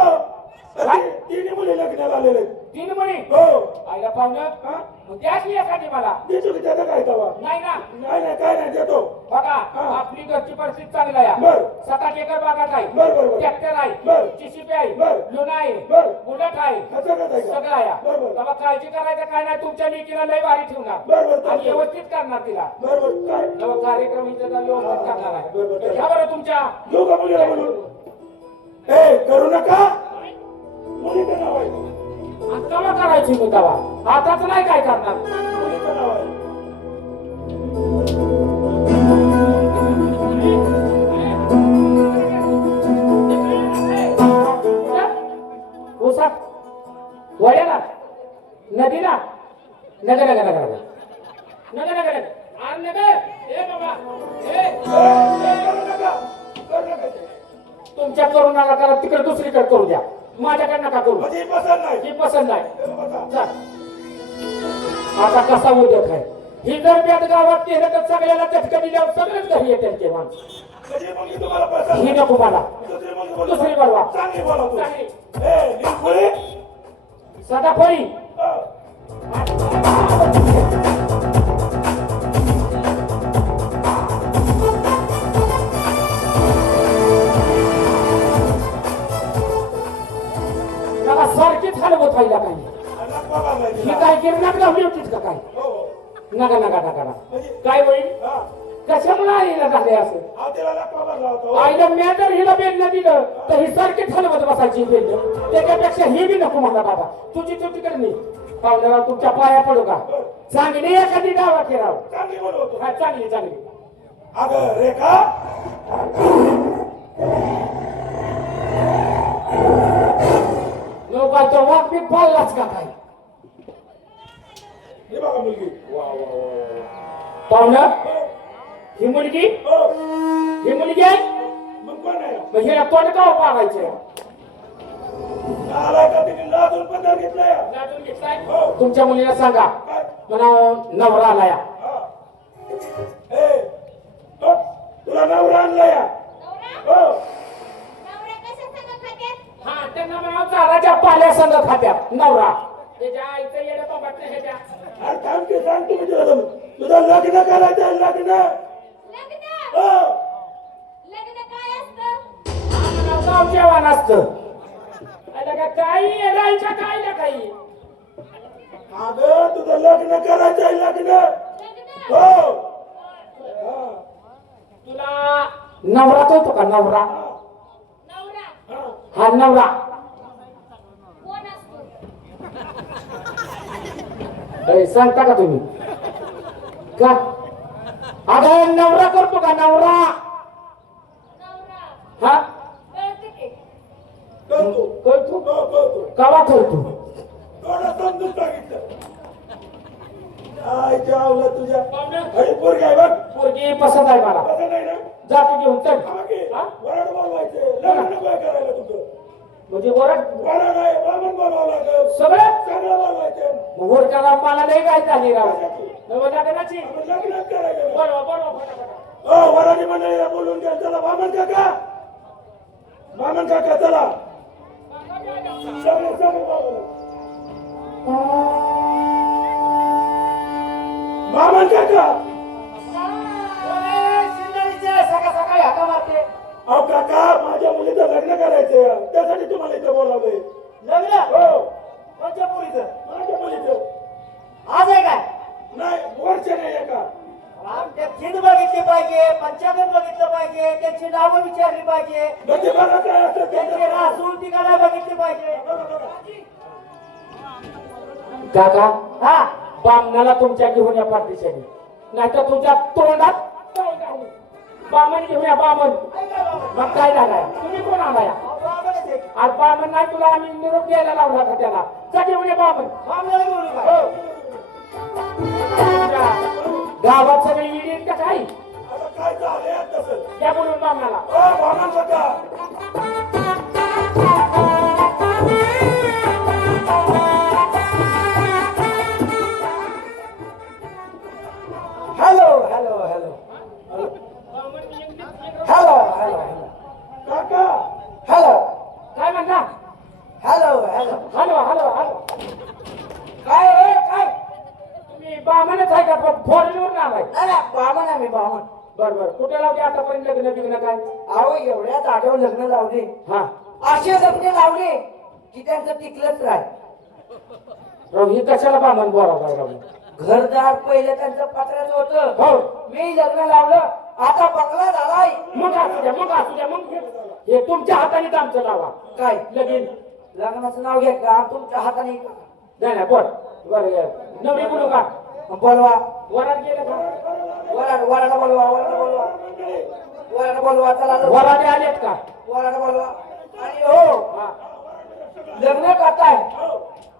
3ही मुली लग्नाला आलेले आहेत. 3 मुली हो. आईला पाहुणं हा? मग द्याची एखादी मला देतो की त्याचा काय तवा? नाही ना नाही नाही काय नाही देतो. बघा हा. आपली घरची परिस्थिती चांगली आहे बर 7-8 एकर बागात आहे बर बर बर. ट्रॅक्टर आहे बर. जीसीबी आहे बर. लुना आहे बर. बुलेट आहे असं कसं आहे का? सगळं आहे बर बर तेव्हा काळजी करायचं काय नाही तुमच्या लेकीला लय भारी ठेवणार बर बर आणि चालतंय. व्यवस्थित करणार तिला बर बर काय तेव्हा कार्यक्रम इथे व्यवस्थित करणार आहे बरोबर. तर घ्या बरं तुमच्या घेऊ का मुलीला बोलून? ए करू नका. मुलीचं नाव आहे. आणि तेव्हा करायची मी तेव्हा आताच नाही काय करणार मुलीचं नाव आहे. उसा वड्याला नदीला नगर नगर नगर नगर नगर नगर नगर आर नगर ए बाबा ए करू नका. करू नका ते. तुमच्या करुणाला करा तिकडे दुसरीकडे करू द्या माझ्याकडे नका करू म्हणजे पसंत नाही. ही पसंत नाही हे बघा. चल. आता कसा उद्योग आहे ही जर त्यात गावात नेलं तर सगळ्याला चटका दिल्यावर सगळेच घरी येतात ते माणसं म्हणजे मुलगी तुम्हाला पसंत ही नको मला दुसरी मुलगी बोलू. दुसरी बोलवा. चांगली बोला तू. चांगली. ए निरखुळे. सदाफळी हो. मला सारखीच हलवत व्हायला काही आणि बाबा ही माहिती. काय गिरणात लावली होतीच का काय हो. नका नका नका नका म्हणजे काय होईल हा. कशामुळे आईला झाले असं हा तिला लक्ष्मा बाबा होतो. आईला मी जर हिला बेलनं दिलं तर ही सारखीच हलवत बसायची बेलनं त्याच्यापेक्षा ही बी नको मला बाबा तुझी तू तिकडे नाही पाहुण्याला तुमच्या पाया पडू का चांगली एखादी डावा केराव चांगली बोलवतो. हा चांगली चांगली अगं रेखा. लोक तो वाघ बी पाळलाच का काय हे बघा मुलगी. पाहुणं हो. ही मुलगी हो. ही मुलगी आहे मग कोण आहे? मग हिला तोंड का पाडायचं आला का तिने लाजून पदर घेतलाय. लाजून घेतलाय हो. तुमच्या मुलीला सांगा काय? म्हणा नवरा आला या हा. ए तो तुला नवरा आणला या. नवरा? हो. नवरा कशा संग खात्यात? हा त्यांना म्हणा झाडाच्या पाल्या संग खात्यात नवरा त्याच्या आईचं येणं पापात ह्याच्या अरे थांब की सांग तुम्ही तुझं लग्न करायचं लग्न. लग्न हो. लग्न काय असतं? गाव जेवण असतं आता का काही येडायच्या काही ना काही अगं तुझं लग्न करायचंय लग्न लग्न हो हा. तुला नवरा कळतो का नवरा नवरा हा नवरा कोण असतो? सांगता का तुम्ही का अगं नवरा करतो का नवरा नवरा हा कळते की? कळतो करतो हो कळतो कवा करतो थोडं समजून सांगितलं काय जावलं तुझ्या हरी पोरगी आहे बघ पोरगी पसंत आहे मला कसं नाही ना जातो घेऊन चल हा की? हा? वराड बोलवायचे लग्न काय करायला तुझं म्हणजे वरड वराड आहे बामण बोलवावं लागेल सगळं सगळं बोलवायचं वरच्या मला लय काय झाली राव लग्नाची आपण लग्नच करायचं बोलवा बोलवा फटाफट हो वराडी मंडळीला बोलून घ्या चला बामण काका चला सगळे सगळे बोलवा. बामण काका सकाळ सकाळी हाका मारते अहो काका माझ्या मुलीचं लग्न करायचंय त्यासाठी तुम्हाला इथं बोलावलंय लग्न हो कोणत्या पोरीचं माझ्या मुलीचं आज आहे काय नाही वर्ष नाही आहे का आमच्या चिन्ह बघितली पाहिजे पंचांगण बघितलं पाहिजे त्यांची नावं विचारली पाहिजे मग ते बघा काय असतं त्यांची ते. रासूल ठिकाणं बघितली पाहिजे बघा, बघा. काका हा बामणाला तुमच्या घेऊन या पाठीसाठी नाही तर तुमच्या तोंडात बामण घेऊन या बामण मग काय झालाय तुम्ही कोण आलाय आज बामण नाही तुला आम्ही निरोप द्यायला लावला का त्याला जा घेऊन या बामण हो. तुमच्या गावात सगळे इडीत का काही आता काय झालंय तसं या बोलून बामणाला हो बामण काका hello hello hello hello hello काका हॅलो काय म्हणता hello hello hello hello hello काय रे काय तुम्ही बामणच आहे का फोरलीवरून आलाय अरे बामण आहे मी बामण बर बर कुठे लावते आतापर्यंत लग्न बिग्न काय अहो एवढ्या जागेवर लग्न लावले हा असे लग्न लावले की त्यांचं टिकलंच राह राव ही कशाला बामण बोलावं राव घरदार पहिलं त्यांचं पत्र्याचं होतं हो मी लग्न लावलं आता बंगला झालाय मग असू द्या मग असू द्या मग हे तुमच्या हाताने आमचं लावा काय लगीन लग्नाचं नाव घ्या का तुमच्या हाताने नाही नाही बोल बरं नवरी बोलू का बोलवा वरात गेलं का वराडा बोलवा वराडा बोलवा वराडा बोलवा चला लवकर. वराडे आलेत का वराडा बोलवा आणि हो हा लग्न करताय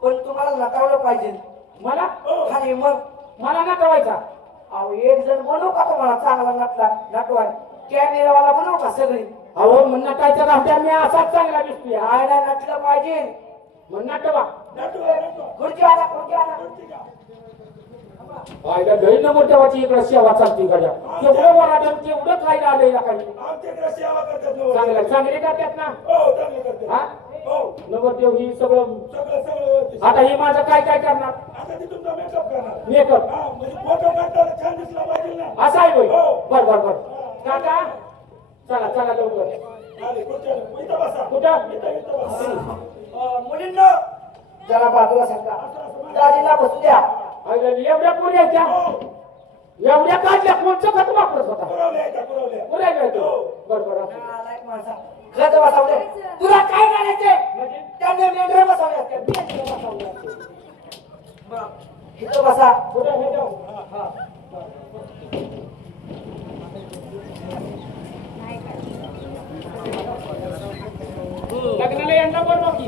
पण तुम्हाला नटावलं पाहिजे मला आणि मग मला नटवायचा अहो एक जण बनवू का तुम्हाला चांगला नटवाय कॅमेरावाला बनवू का सगळी अहो मग नटायचं राहत्या मी असाच चांगला दिसतोय आयला नटलं पाहिजे मग नटवा खुर्ची आणा खुर्ची आणा आईला लई नंबर देवाची इकडे सेवा चालते गड्या तेवढं वराडन तेवढं खायला आलंय ना काही आमच्याकडे सेवा करतात नवरा. चांगलं चांगले करतात ना हो चांगले करतात हा हो नंबर देव ही सगळं सगळं सगळं व्यवस्थित. आता ही माझं काय काय करणार आता ती तुमचा मेकअप करणार मेकअप हा म्हणजे फोटो काढताना छान दिसला पाहिजे ना असं आहे होय हो. बर बर बर काका चला चला लवकर आले खुर्च्या इथं बसा कुठं इथं बसा मुलींनो जरा बाजूला सरका दाजीला बसू द्या आईला एवढ्या पुऱ्या त्या एवढ्या काढल्या कोणचं खत वापरत होता पुरवल्या पुऱ्या काय तो बर बर असं. नालायक माणसा. खत बसवले तुला काय करायचंय म्हणजे त्यांनी मेंढरे बसवले इथं बसा कुठं हे जाऊ लग्नाला यंदा बोलवा की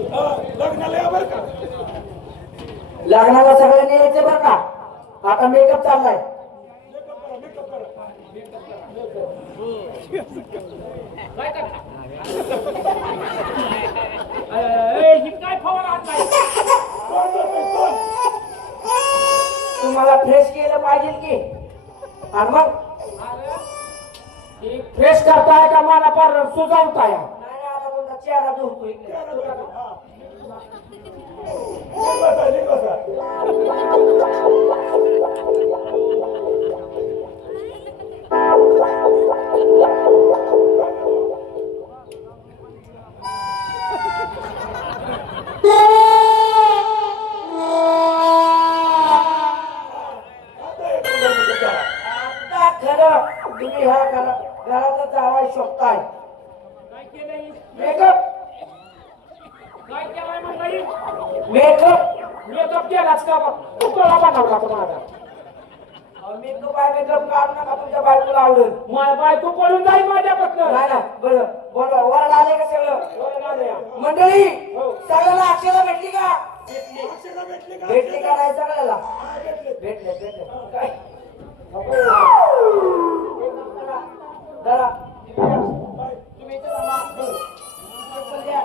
लग्नाला या बरं का लग्नाला सगळ्यांनी यायचे बरं का आता मेकअप चाललाय मेकअप करा काय करता ही काय फवार आत नाही तुम्हाला फ्रेश केलं पाहिजे की आणि मग फ्रेश करताय का मला पर सुजावताय नाही नाही, आता तुमचा चेहरा धुतोय बसा झालं तुम्ही ह्या घराचा जावाय शोधताय काय केलंय मेकअप काय केलाय मंडळी मेकअप मेकअप केलाच का बघ तुला बनवला तो माझा मेकअप आहे मेकअप काढू नका तुमच्या बायकोला आवडेल माझ्या बायको पळून जाईल माझ्यापासून नाही ना बरं बोला वरड आले का सगळं मंडळी हो. सगळ्याला अक्षरा भेटली का अक्षरा भेटली का? भेटली का नाही सगळ्याला हा, भेटले. भेटले काय जरा तुम्ही इथं थांबा. चप्पल द्या.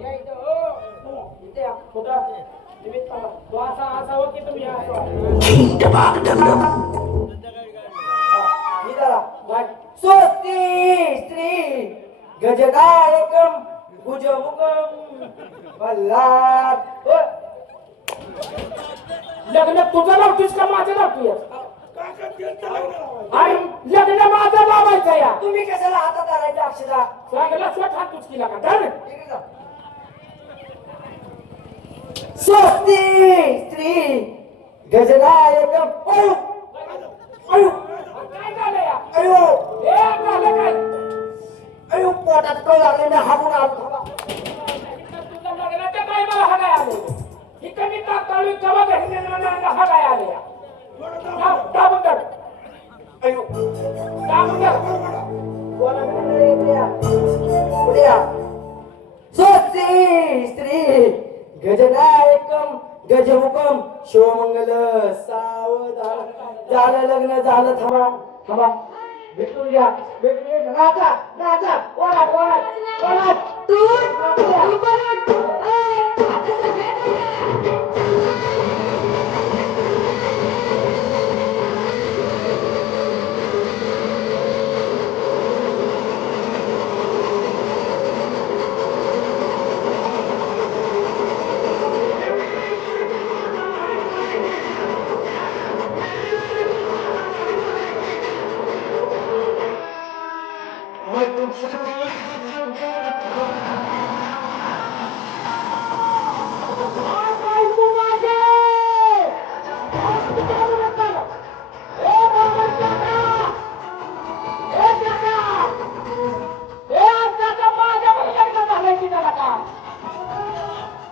या इथं, हो. इथे या. कुठं तुम्ही थांबा. तो असा असावं की तुम्ही असावं मी जरा काय स्वस्ती स्त्री गजनायकम भुजमुखम बल्लार लग्न तुझं लावतोस का माझं लावतोय काका त्यांचं लग्न लावायचं. आणि लग्न माझं लावायचं या तुम्ही कशाला हातात आणायचं अक्षरा चांगला स्वतः हातूच केला का धर इकडे जा. स्वस्ती स्त्री गजनायकम अयो अयो काय झालं या अयो हे झालं काय अयो पोटात कळ लागले ना हागून आलो थांबा. तुझं लग्नाच्या काय मला हागाय आले ही कमी तात्काळ कवा घरी हागाय आले या दाबून धर अयो दाबून धर बोला मंडळी, इकडे या. पुढे या. स्वस्ती स्त्री गजनायकम गजमुखम शिवमंगल सावधान झालं लग्न झालं थांबा थांबा भेटून घ्या भेटून राजा राजा ओळख ओळख ओळख तू पण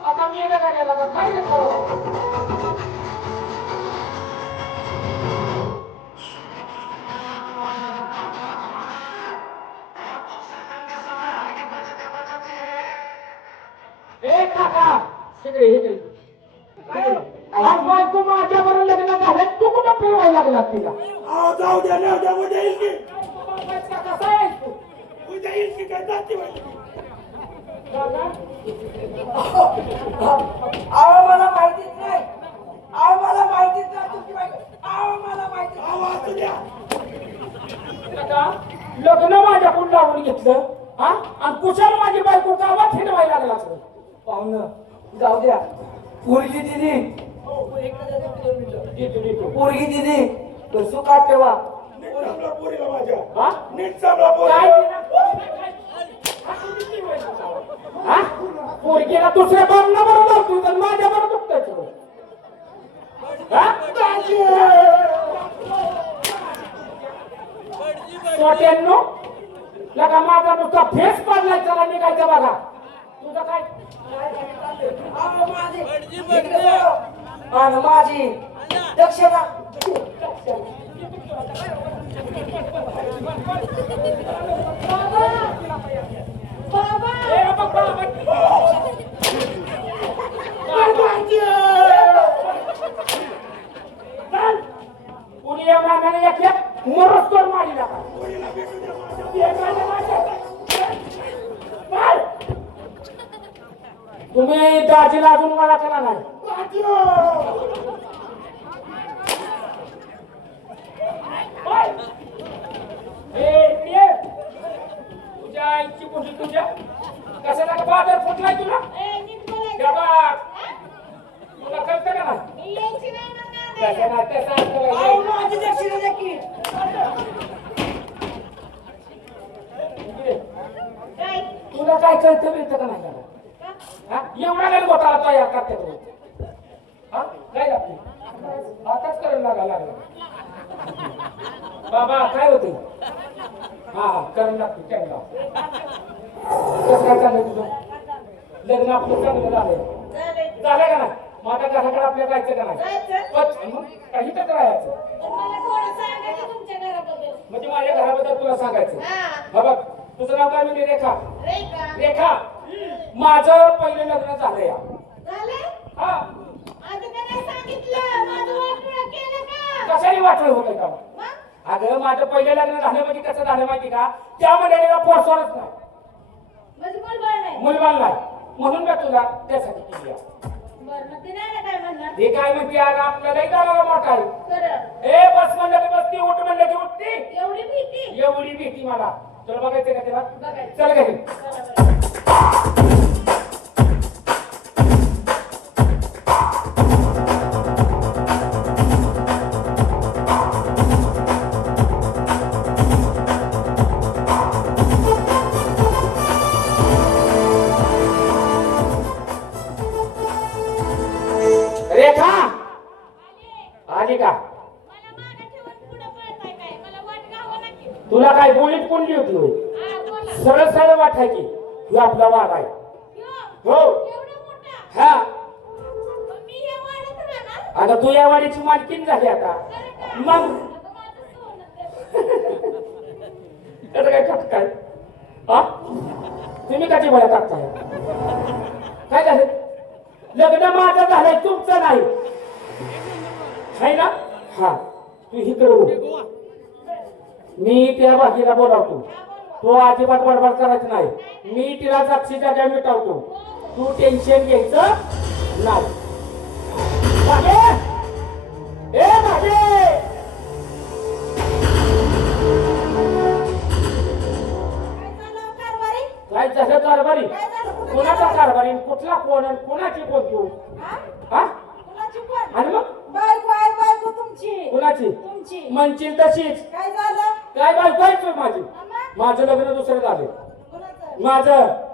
आता मी काय करू ए काका इकडे इकडे आज बायको माझ्या बरोबर लग्न झालं तू कुठं फिरवायला लागला तिला अहो, जाऊ द्या ना उद्या उद्या येईल की कसा आहेस तू उद्या येईल की काय जाते बाई. अहो मला माहितीच नाही अहो मला माहितीच नाही तुमची बायको अहो मला माहितीच अहो, असू द्या. काका लग्न माझ्याकडून लावून घेतलं हा आणि कुशाल माझी बायको गावात फिरवायला लागला पाहुणं जाऊ द्या पोरगी दिली पोरगी दिली तर सुखात ठेवा नीट चांगला पोरीला माझ्या हा नीट चांगला काय पोरी हा पोरगीला दुसऱ्या बाबला बरोबर लावतो तर माझ्या बरोबर दुखतोय छोट्यांनो लगा माझा नुसता फेस पडलाय त्याला निघायचा बघा तुझं काय आणि माझी दक्षिणा बाबा ए बाबा कुणी या मानाने एक मरस्तोर मारी लागा तुम्ही दाजीला अजून मला केला नाही तुझ्या आईची कुठे तुझ्या कशाला बाजार फुटलाय तुला ए नीट बोलायचं. त्या बघ. तुला कळतं का नाही मी यायची नाही म्हणणार नाही. त्याच्या ना त्याचा अर्थ अहो, वेगळा. माझी दक्षिणा द्या की काय? तुला काय कळतं मिळतं का नाही का? हा? एवढा काय घोटाळा तयार करते तू हा काय लागते आता लागला बाबा काय होते हा करण लागतो त्यांना कसं काय चाललंय तुझं लग्न आपलं चांगलं झालंय झालंय का नाही माझ्या घराकडे आपल्या जायचं का नाही मग काही तर राहायचं मला थोडं सांगा की तुमच्या घराबद्दल. म्हणजे माझ्या घराबद्दल तुला सांगायचं हा. बघ तुझं नाव काय म्हणजे रेखा रेखा. रेखा माझं पहिलं लग्न झालं या झालंय? हा आता का नाही सांगितलं? माझं वाटोळं केलं का? कशाने वाटलं होतं का मग? अगं माझं पहिलं लग्न झालं म्हणजे कसं झालं माहिती का त्या मंडळीला पोसवलंच नाही म्हणजे मुलबाळ नाही. मुलबाळ नाही म्हणून मी तुला त्यासाठी केली आहे. बरं, मग ते नाही ना काय म्हणणार? ते काय म्हणते अगं आपल्याला इथं मोठा आहे खरं. ए बस म्हणलं की बसती उठ म्हणलं की उठती एवढी भीती? एवढी भीती मला तुला बघायचं का तेव्हा बघायचं. चल घरी चला बरं. रेखा आली का मला मागं ठेवून पुढं पळताय काय? मला वाट गावं नक्की. तुला काय बोलीत कोणली होती होय? हा, बोला. सरळ सरळ वाटायची ह्यो आपला वाघ आहे यो, हो एवढं मोठा? हा मग मी हे वाढत राहणार? अगं तू या वाडीची मालकीण झाली आता खरं का? मग आता माझं सोनं. त्याचं काय खात काय हा तुम्ही कधी भया टाकताय काय झालं लग्न माझं झालंय तुमचं नाही आहे ना हा तू इकडे हो मी त्या भागीला बोलावतो तो अजिबात बडबड करायचं नाही मी तिला साक्षीच्या जागा मिटावतो तू टेन्शन घ्यायचं नाही भागे ए भागे काय झालं कारभारी? काय झालं कारभारी काय झालं? कुठं कोणाचा गेला? कारभारी कुठला कोण आणि कोणाची कोण तू हा? हा कुणाची पण? आणि मग बायको आहे, बायको तुमची. कोणाची तुमची. म्हणशील तशीच काय झालं? काय बायकोयच माझी अम्मा? माझं लग्न दुसरं झालं कुणाचं? माझं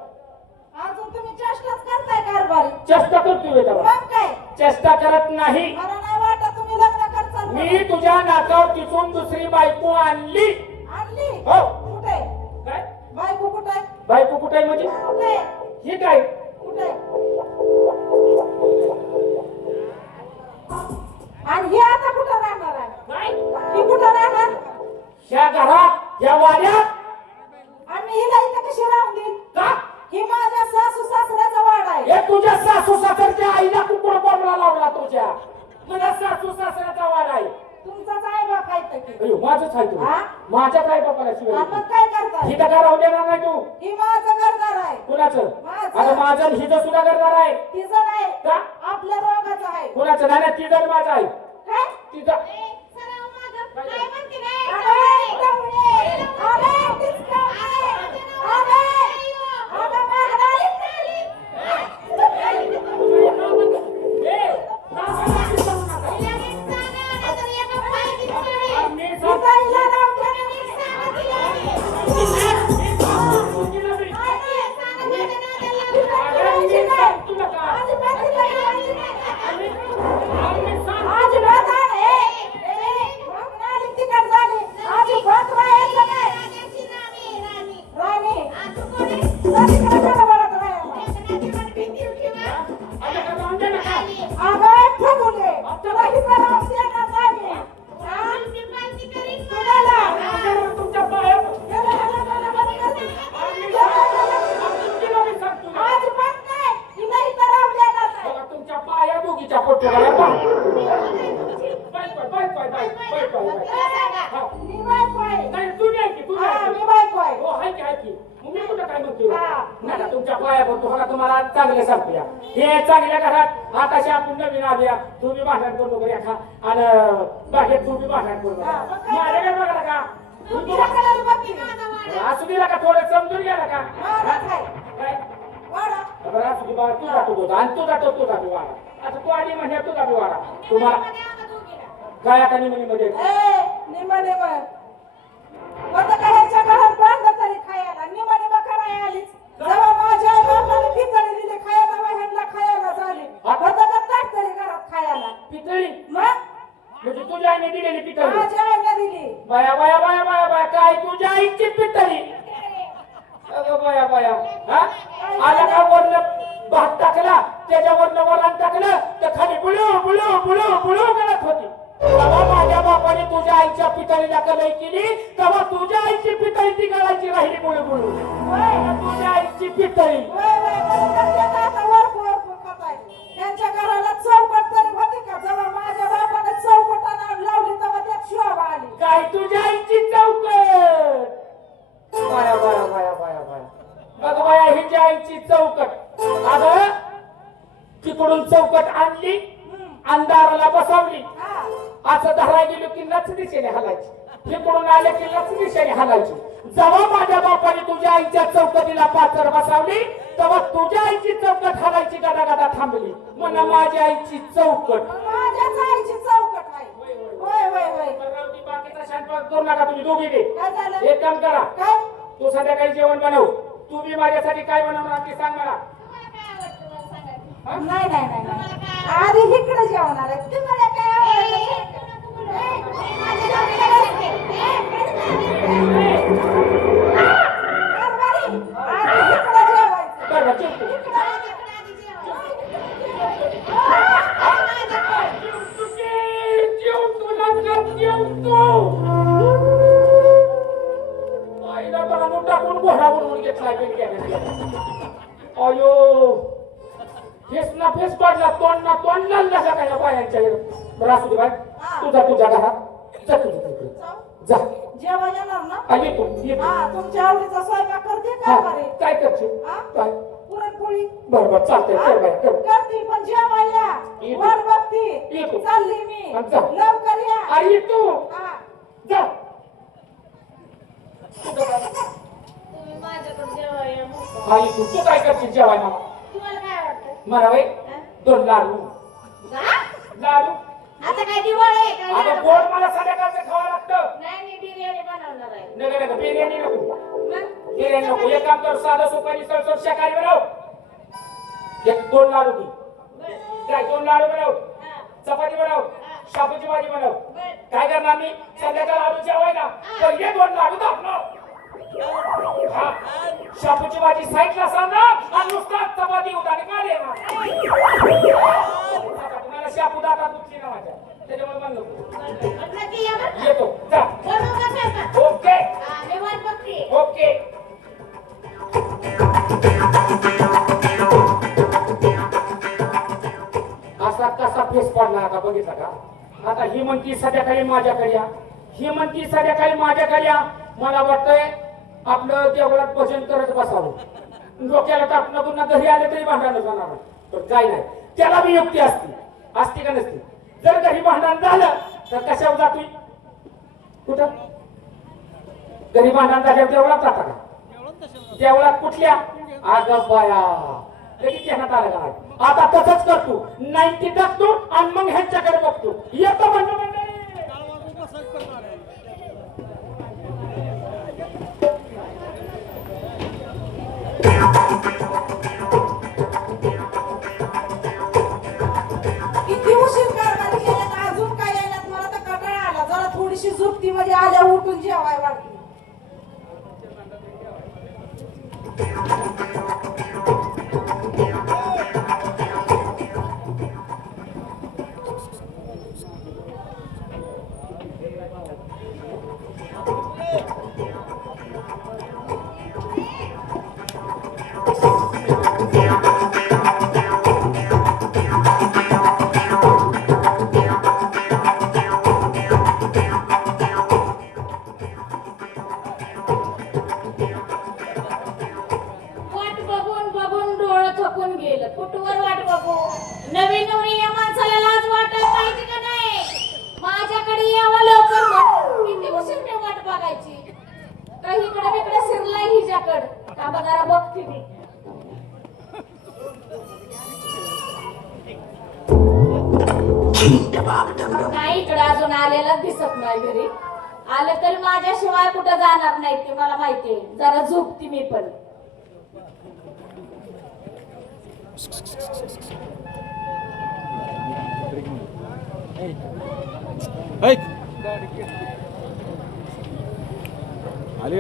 अजून तुम्ही चेष्टाच करताय कारभारी. चेष्टा करतोय तेव्हा मग काय? चेष्टा करत नाही मला नाही वाटत तुम्ही लग्न करचाल म्हणून. मी तुझ्या नाकावर तिथून दुसरी बायको आणली आणली? हो कुठे? काय बायको कुठे? बायको कुठे आहे म्हणजे कुठे? ही काय कुठे? आणि हे आता कुठं राहणार आहे? काय ही कुठं राहणार? ह्या घरात ह्या वाड्यात आणि हिला इथं कशी राहून देईल? का ही माझ्या सासू सासऱ्याचा वाडा आहे. हे तुझ्या सासू सासरच्या आईला कुकुड कोंबडा लावला तुझ्या मला सासू सासऱ्याचा वाड आहे तुमचाच आहे बाप आहे तर की. अयो माझंच आहे तू हा? माझ्या काय बापाला शिवाय आपण काय करताय? हिथं का राहू देणार नाही तू ही माझं घरदार आहे. कुणाचं माझं. आता माझं आणि हिचं सुद्धा करणार आहे तिचं नाही, का आपल्या दोघांचं आहे. कुणाचं नाही ना तिचं आणि माझं आहे काय? तिचं काय म्हणते काय? अरे, कमळे! अरे, तीच कमळे! अरे! अगं, माघारी झाली. तिचा हिला राहू द्या. अजिबात आहे. मागणारी तिकट झाली. अजिबात राहायचं नाही. राणी. जा तिकडे गडबडत राहायला. अगं, ठगुले. तुला इथं राहून देणार नाही मी. हा? कुणाला? तुमच्या पाया अजिबात नाही. हिला इथं राहून देणार नाही. तुमच्या पाया दोघीच्या पोटला मी बायको आहे. नाही तू नाही की तू हा, नाही मी बायको आहे. हो हाय की हाय की मग मी कुठं काय म्हणतो हा. नाही तुमच्या पाया पडतो हा तुम्हाला चांगले सांगतोया हे चांगल्या घरात आताशी आपण नवीन आल्या तू बी भांडण करू नको रेखा आणि बागेत तू बी भांडण करू हा, नका मग काय? माझ्या काय बघायला का तुमच्याकडे बघ की. असू दिला का थोडं समजून गेला का वाढत आहे. काय वाढा. बरं असू दे बाळा तू जातो होता आणि तू जातो तुझा बी वारा आता तू आली म्हणजे तुझा बी वारा तुम्हाला काय आता निमणीमध्ये ए, निम्मा निम्मा. आता काय ह्याच्या घरात बांधलं तरी खायला. निम्मा निम्मा करायला आलीच. जेव्हा माझ्या आई बापाने खिचडी दिली खायला, तेव्हा ह्यांना खायला झाली. हा? आता का ताट तरी घरात खायला. पितळी मग म्हणजे तुझ्या आईने दिलेली पितळी माझ्या आईला दिली बाया बाया बाया बाया बाया काय तुझ्या आईची पितळी अगं बाया बाया हा आला का वरनं भात टाकला त्याच्यावरनं वरण टाकलं तर खाली बुळू बुळू बुळू बुळू गळत होती तेव्हा माझ्या बापाने तुझ्या आईच्या पितळीला कलई केली तेव्हा तुझ्या आईची पितळी ती गळायची राहिली बुळू बुळू तुझ्या आईची पितळी त्यांच्या घराला चौकट तरी होती का जेव्हा माझ्या बापाने चौकट लावली तेव्हा त्यात शोभा आली काय तुझ्या आईची चौकट बाया बाया बाया बाया बाया अगं बाया हिच्या आईची चौकट अगं तिकडून चौकट आणली अंधाराला बसवली असं धराय गेलो की नच दिशेने हलायची तिकडून आले की नच दिशेने हलायची जेव्हा माझ्या बापाने तुझ्या आईच्या चौकटीला पाचर बसवली तेव्हा तुझ्या आईची चौकट हलायची गदा गदा थांबली म्हणा माझ्या आईची चौकट माझ्याच आईची चौकट आहे होय होय होय बाकीचा शांतपाक करू नका तुम्ही दोघी दे काय झालं एक काम करा काय तू संध्याकाळी जेवण बनव तू बी माझ्यासाठी काय बनवणार ते सांग मला नाही नाही नाही नाही आधी इकडे जेवणार आहे तुम्हाला काय आवडतं? कारभारी, आधी इकडे जेवायचं. बरं जेवतो जेवतो लग्नात जेवतो आईला बांधून टाकून घोडा बनवून घेतलाय अयो फेस ना फेस पडला तोंड ना तोंड लागला का काय बायांच्या बरं असू दे बाय तुझ्या घरात जा तुझ्या तिकडे जा जेवण येणार ना आ, येतो येतो हा तुमच्या आवडीचा स्वयंपाक करते हा, कारभारी काय करशील हा? काय पुरणपोळी बरं बरं चालतंय कर बाय कर करते पण जेवायला येतो. वाट बघते येतो. चालली मी हा, जा. लवकर या आई तू हा. जा तुम्ही माझ्याकडे जेवायला मग आई तू काय करशील जेवायला तुम्हाला काय वाटतं मला वय दोन लाडू लाडू आता काय दिवाळी आहे का आता गोड मला संध्याकाळचं खावं लागतं नाही मी बिर्याणी बनवणार आहे नका नका बिर्याणी नको मग बिर्याणी नको एक काम कर साधं सोपारी सळसळ शाकाहारी बनव एक दोन लाडू घे बरं. काय दोन लाडू बनव हा. चपाती बनव शाबूची भाजी बनव बरं. काय करणार मी संध्याकाळ लाडू जेवायला पहिले दोन लाडू दाखव हा शाबूची भाजी साईडला सांगा आणि नुसता चपाती उदाने का देणार मला शाबू दाता दुखली ना माझ्या त्याच्यामुळे म्हणलं बरं, नक्की या बरं. येतो जा बनवू का स्वयंपाक? ओके हा, मी वाट बघते. ओके असा कसा फेस पडला का बघितला का आता ही म्हणती संध्याकाळी माझ्याकडे या ही म्हणती संध्याकाळी माझ्याकडे या मला वाटतंय आपलं देवळात भजन करत बसावं डोक्याला टाकणं पुन्हा घरी आले तरी भांडण जाणार नाही. पण काय नाही त्याला बी युक्ती असती का नसती जर घरी भांडण झालं तर कशावर जातोय कुठं घरी भांडण झाल्यावर देवळात जाता का देवळात कुठल्या अगं बाया लगेच ध्यानात आलं का नाही? आता तसंच करतो 90 टाकतो आणि मग ह्यांच्याकडे बघतो येतो म्हणजे किती उशीर कारभारी गेला अजून काय यायला मला तर कंटाळा आला जरा थोडीशी झोपती मध्ये आल्या उठून जेवाय वाटली वाट बघून बघून डोळं थकून गेलं कुठवर वाट बघू नवीन नवरी या माणसाला लाज वाटायला पाहिजे का नाही माझ्याकडे यावं लवकर म्हणून. किती उशीर मी वाट बघायची काही इकडे तिकडे शिरलाय हिच्याकड का बघारा बघते मी नाही इकडे अजून आलेला दिसत नाही घरी आलं तरी माझ्याशिवाय कुठं जाणार नाही ते मला माहितीये जरा झोपती मी पण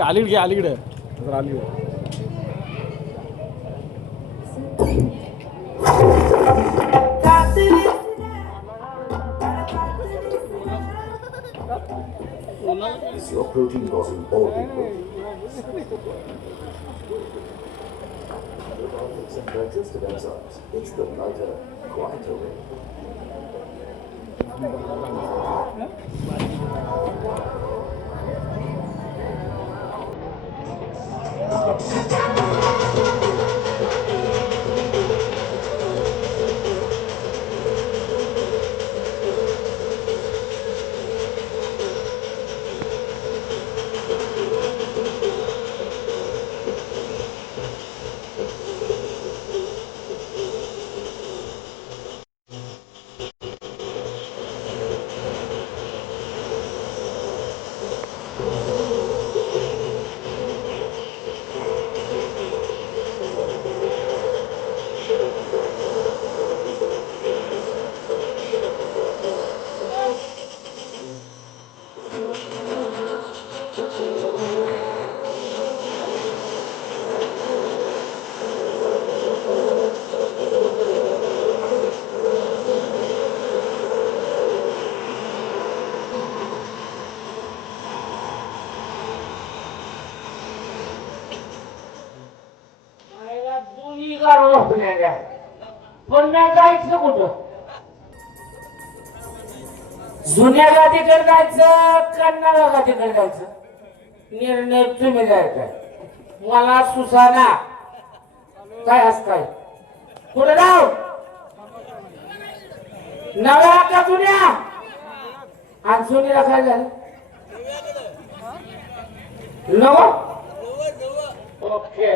अलीकडे घे अलीकडे जरा अलीकडे Is your protein causing all people? Probiotics and digestive enzymes. It's the lighter, quieter way. दोन्ही गाडो पण मी जायचं कुठं जुन्या गादीकडे जायचं का नव्या गादीकडे जायचं निर्णय तुम्ही जायचा मला सुसाना काय असताय पुढे जाऊ नव्या का जुन्या आणि जुन्याला काय झालं नव ओके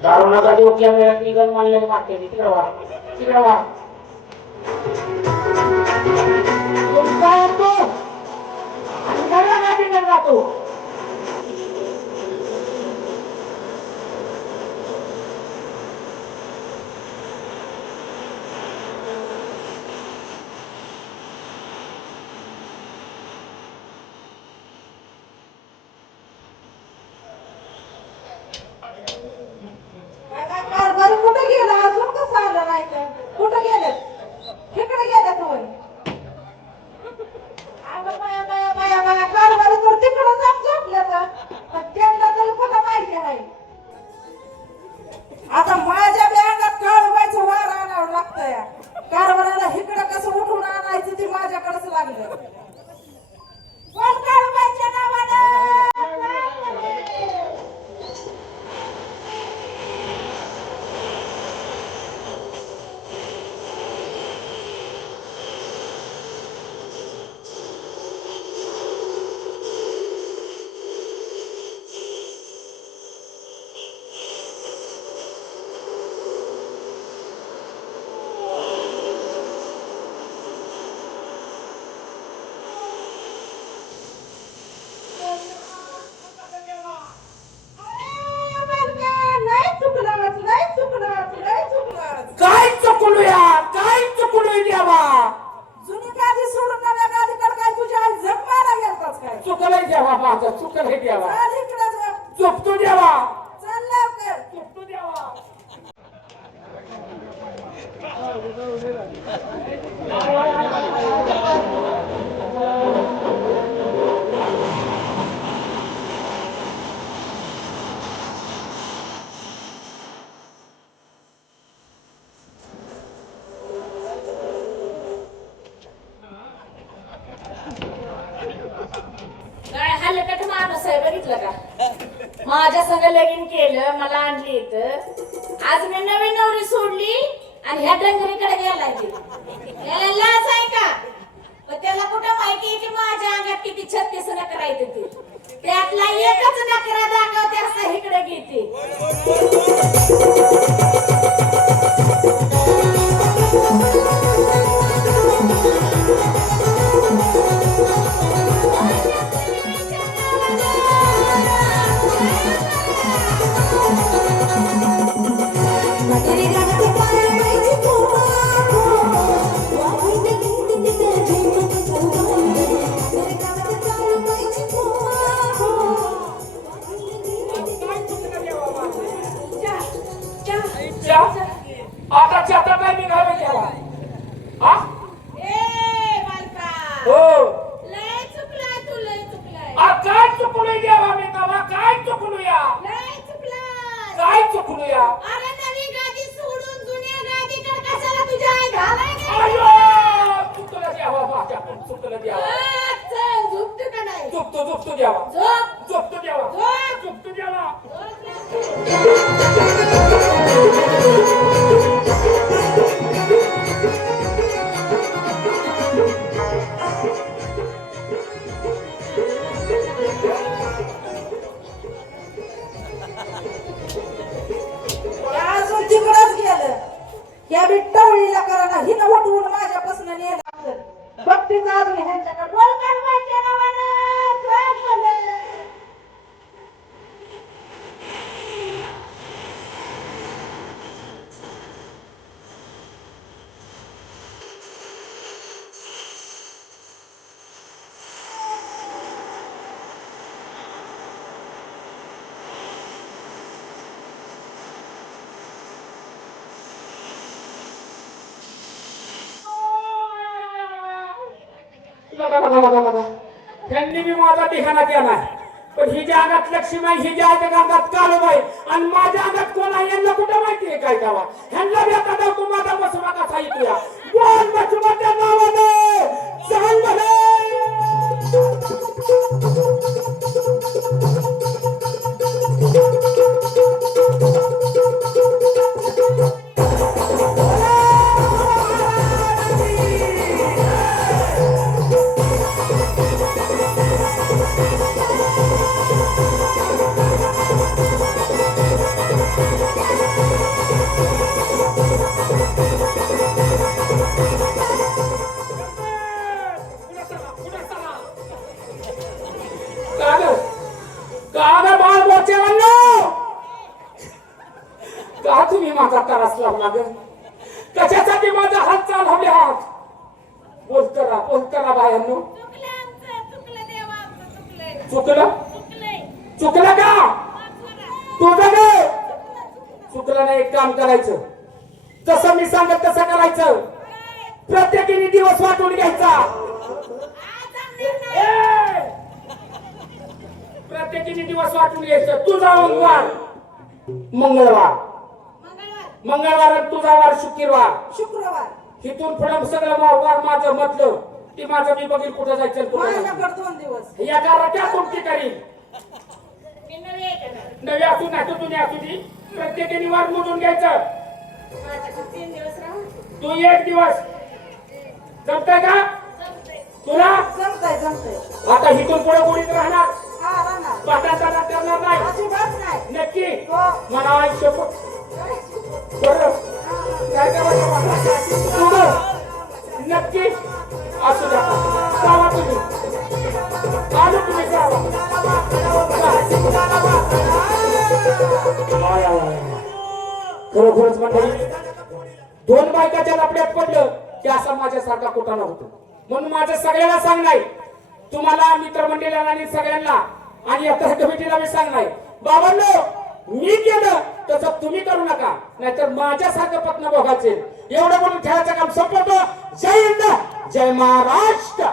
दारू नका देऊ कॅमेरा निघून मानले मागते तिकडे वा तुमचा येतो आणि नव्या गाडीकडे जातो कारभारी कुठे गेला अजून कसं आलं नाही तर कुठे गेले तिकडे गेले तुम्ही कारभारी तर तिकडे जाऊन झोपल्या तर त्यांना तरी कुठं माहिती नाही आता माझ्या बँगात काळबाईचं वार आणावं लागतंय कारभाराला इकडं कसं उठून आणायचं ते माझ्याकडेच लागलं कोण काळबाईच्या नावानं काय चुकलोय देवा जुनी गादी सोडून नव्या गादीकडे काय तुझ्या आई झक मारा गेलतास काय चुकलंय देवा माझं चुकलंय देवा चल इकडे जा चुकतो देवा चल लवकर चुकतो देवा काय हल्लकट माणूस आहे बघितलं का माझ्या संग लगीन केलं मला आणली इथं आज मी नवीन नवरी सोडली आणि ह्या डंगरीकडे गेलाय ते त्याला लाज आहे का पण त्याला कुठं माहिती की माझ्या अंगात किती 36 नखरा आहेत ते त्यातला एकच नखरा दाखवते असं इकडे घेते What बघतीच अजून ह्यांच्याकडे बोल कालवायच्या नावानं चांगलं. त्यांनी मी माझा धिंगाणा केला पण ही ज्या अंगात लक्ष्मी आहे ही ज्या अंगात काळूबाई आणि माझ्या अंगात कोण आहे यांना कुठं माहितीये काय गावा ह्यांना बी आता जाऊ माझा मसुमा कसा येतोया बोल मसुमाच्या नावानं चाल म्हणे. का तुम्ही माझा त्रास लावला ग कशासाठी माझा हात चालवले हात बोलतरा बायांनो चुकलं आमचं, चुकलं देवा आमचं, चुकलंय. चुकलं चुकलंय. चुकलं का वाचवा. तुझं ग चुकलं नाही एक काम करायचं जसं मी सांगत तसं करायचं प्रत्येकीने दिवस वाटून घ्यायचा आज आणणार नाही. ए! प्रत्येकीने दिवस वाटून घ्यायचं तुझा वार मंगळवार मंगळवार. मंगळवार आणि तुझा वार शुक्रवार शुक्रवार इथून पुढे सगळं वार माझं म्हटलं ती माझं मी बघील कुठं जायचं कुठं नाही. माझ्याकडे 2 दिवस या घराच्या कोणती करील मी नवी आहे का नाही? नवी असू नाही तर जुनी असू ती प्रत्येकाने वार मोजून घ्यायचं माझ्याकडे 3 दिवस राहू. तू एक दिवस जमतंय का जमतंय. तुला जमतंय आता इथून पुढे कोणीच राहणार हा राहणार पाठांतर करणार नाही अजिबात नाही नक्की हो. मला आयुष्य बरं काय करायचं मला? नक्की असू द्या जावा तुम्ही आलो तुम्ही जावा खरोखरच मंडळी 2 बायकाच्या लपड्यात पडलं की असं माझ्यासारखा कुठं नव्हतं म्हणून माझं सगळ्यांना सांगणार तुम्हाला मित्रमंडळीला आणि सगळ्यांना आणि आता कमिटीला मी सांगणार बाबांनो मी केलं तसं तुम्ही करू नका नाहीतर माझ्यासारखं पत्न बघायचे एवढं म्हणून खेळाचं काम संपवतो. जय हिंद जय महाराष्ट्र.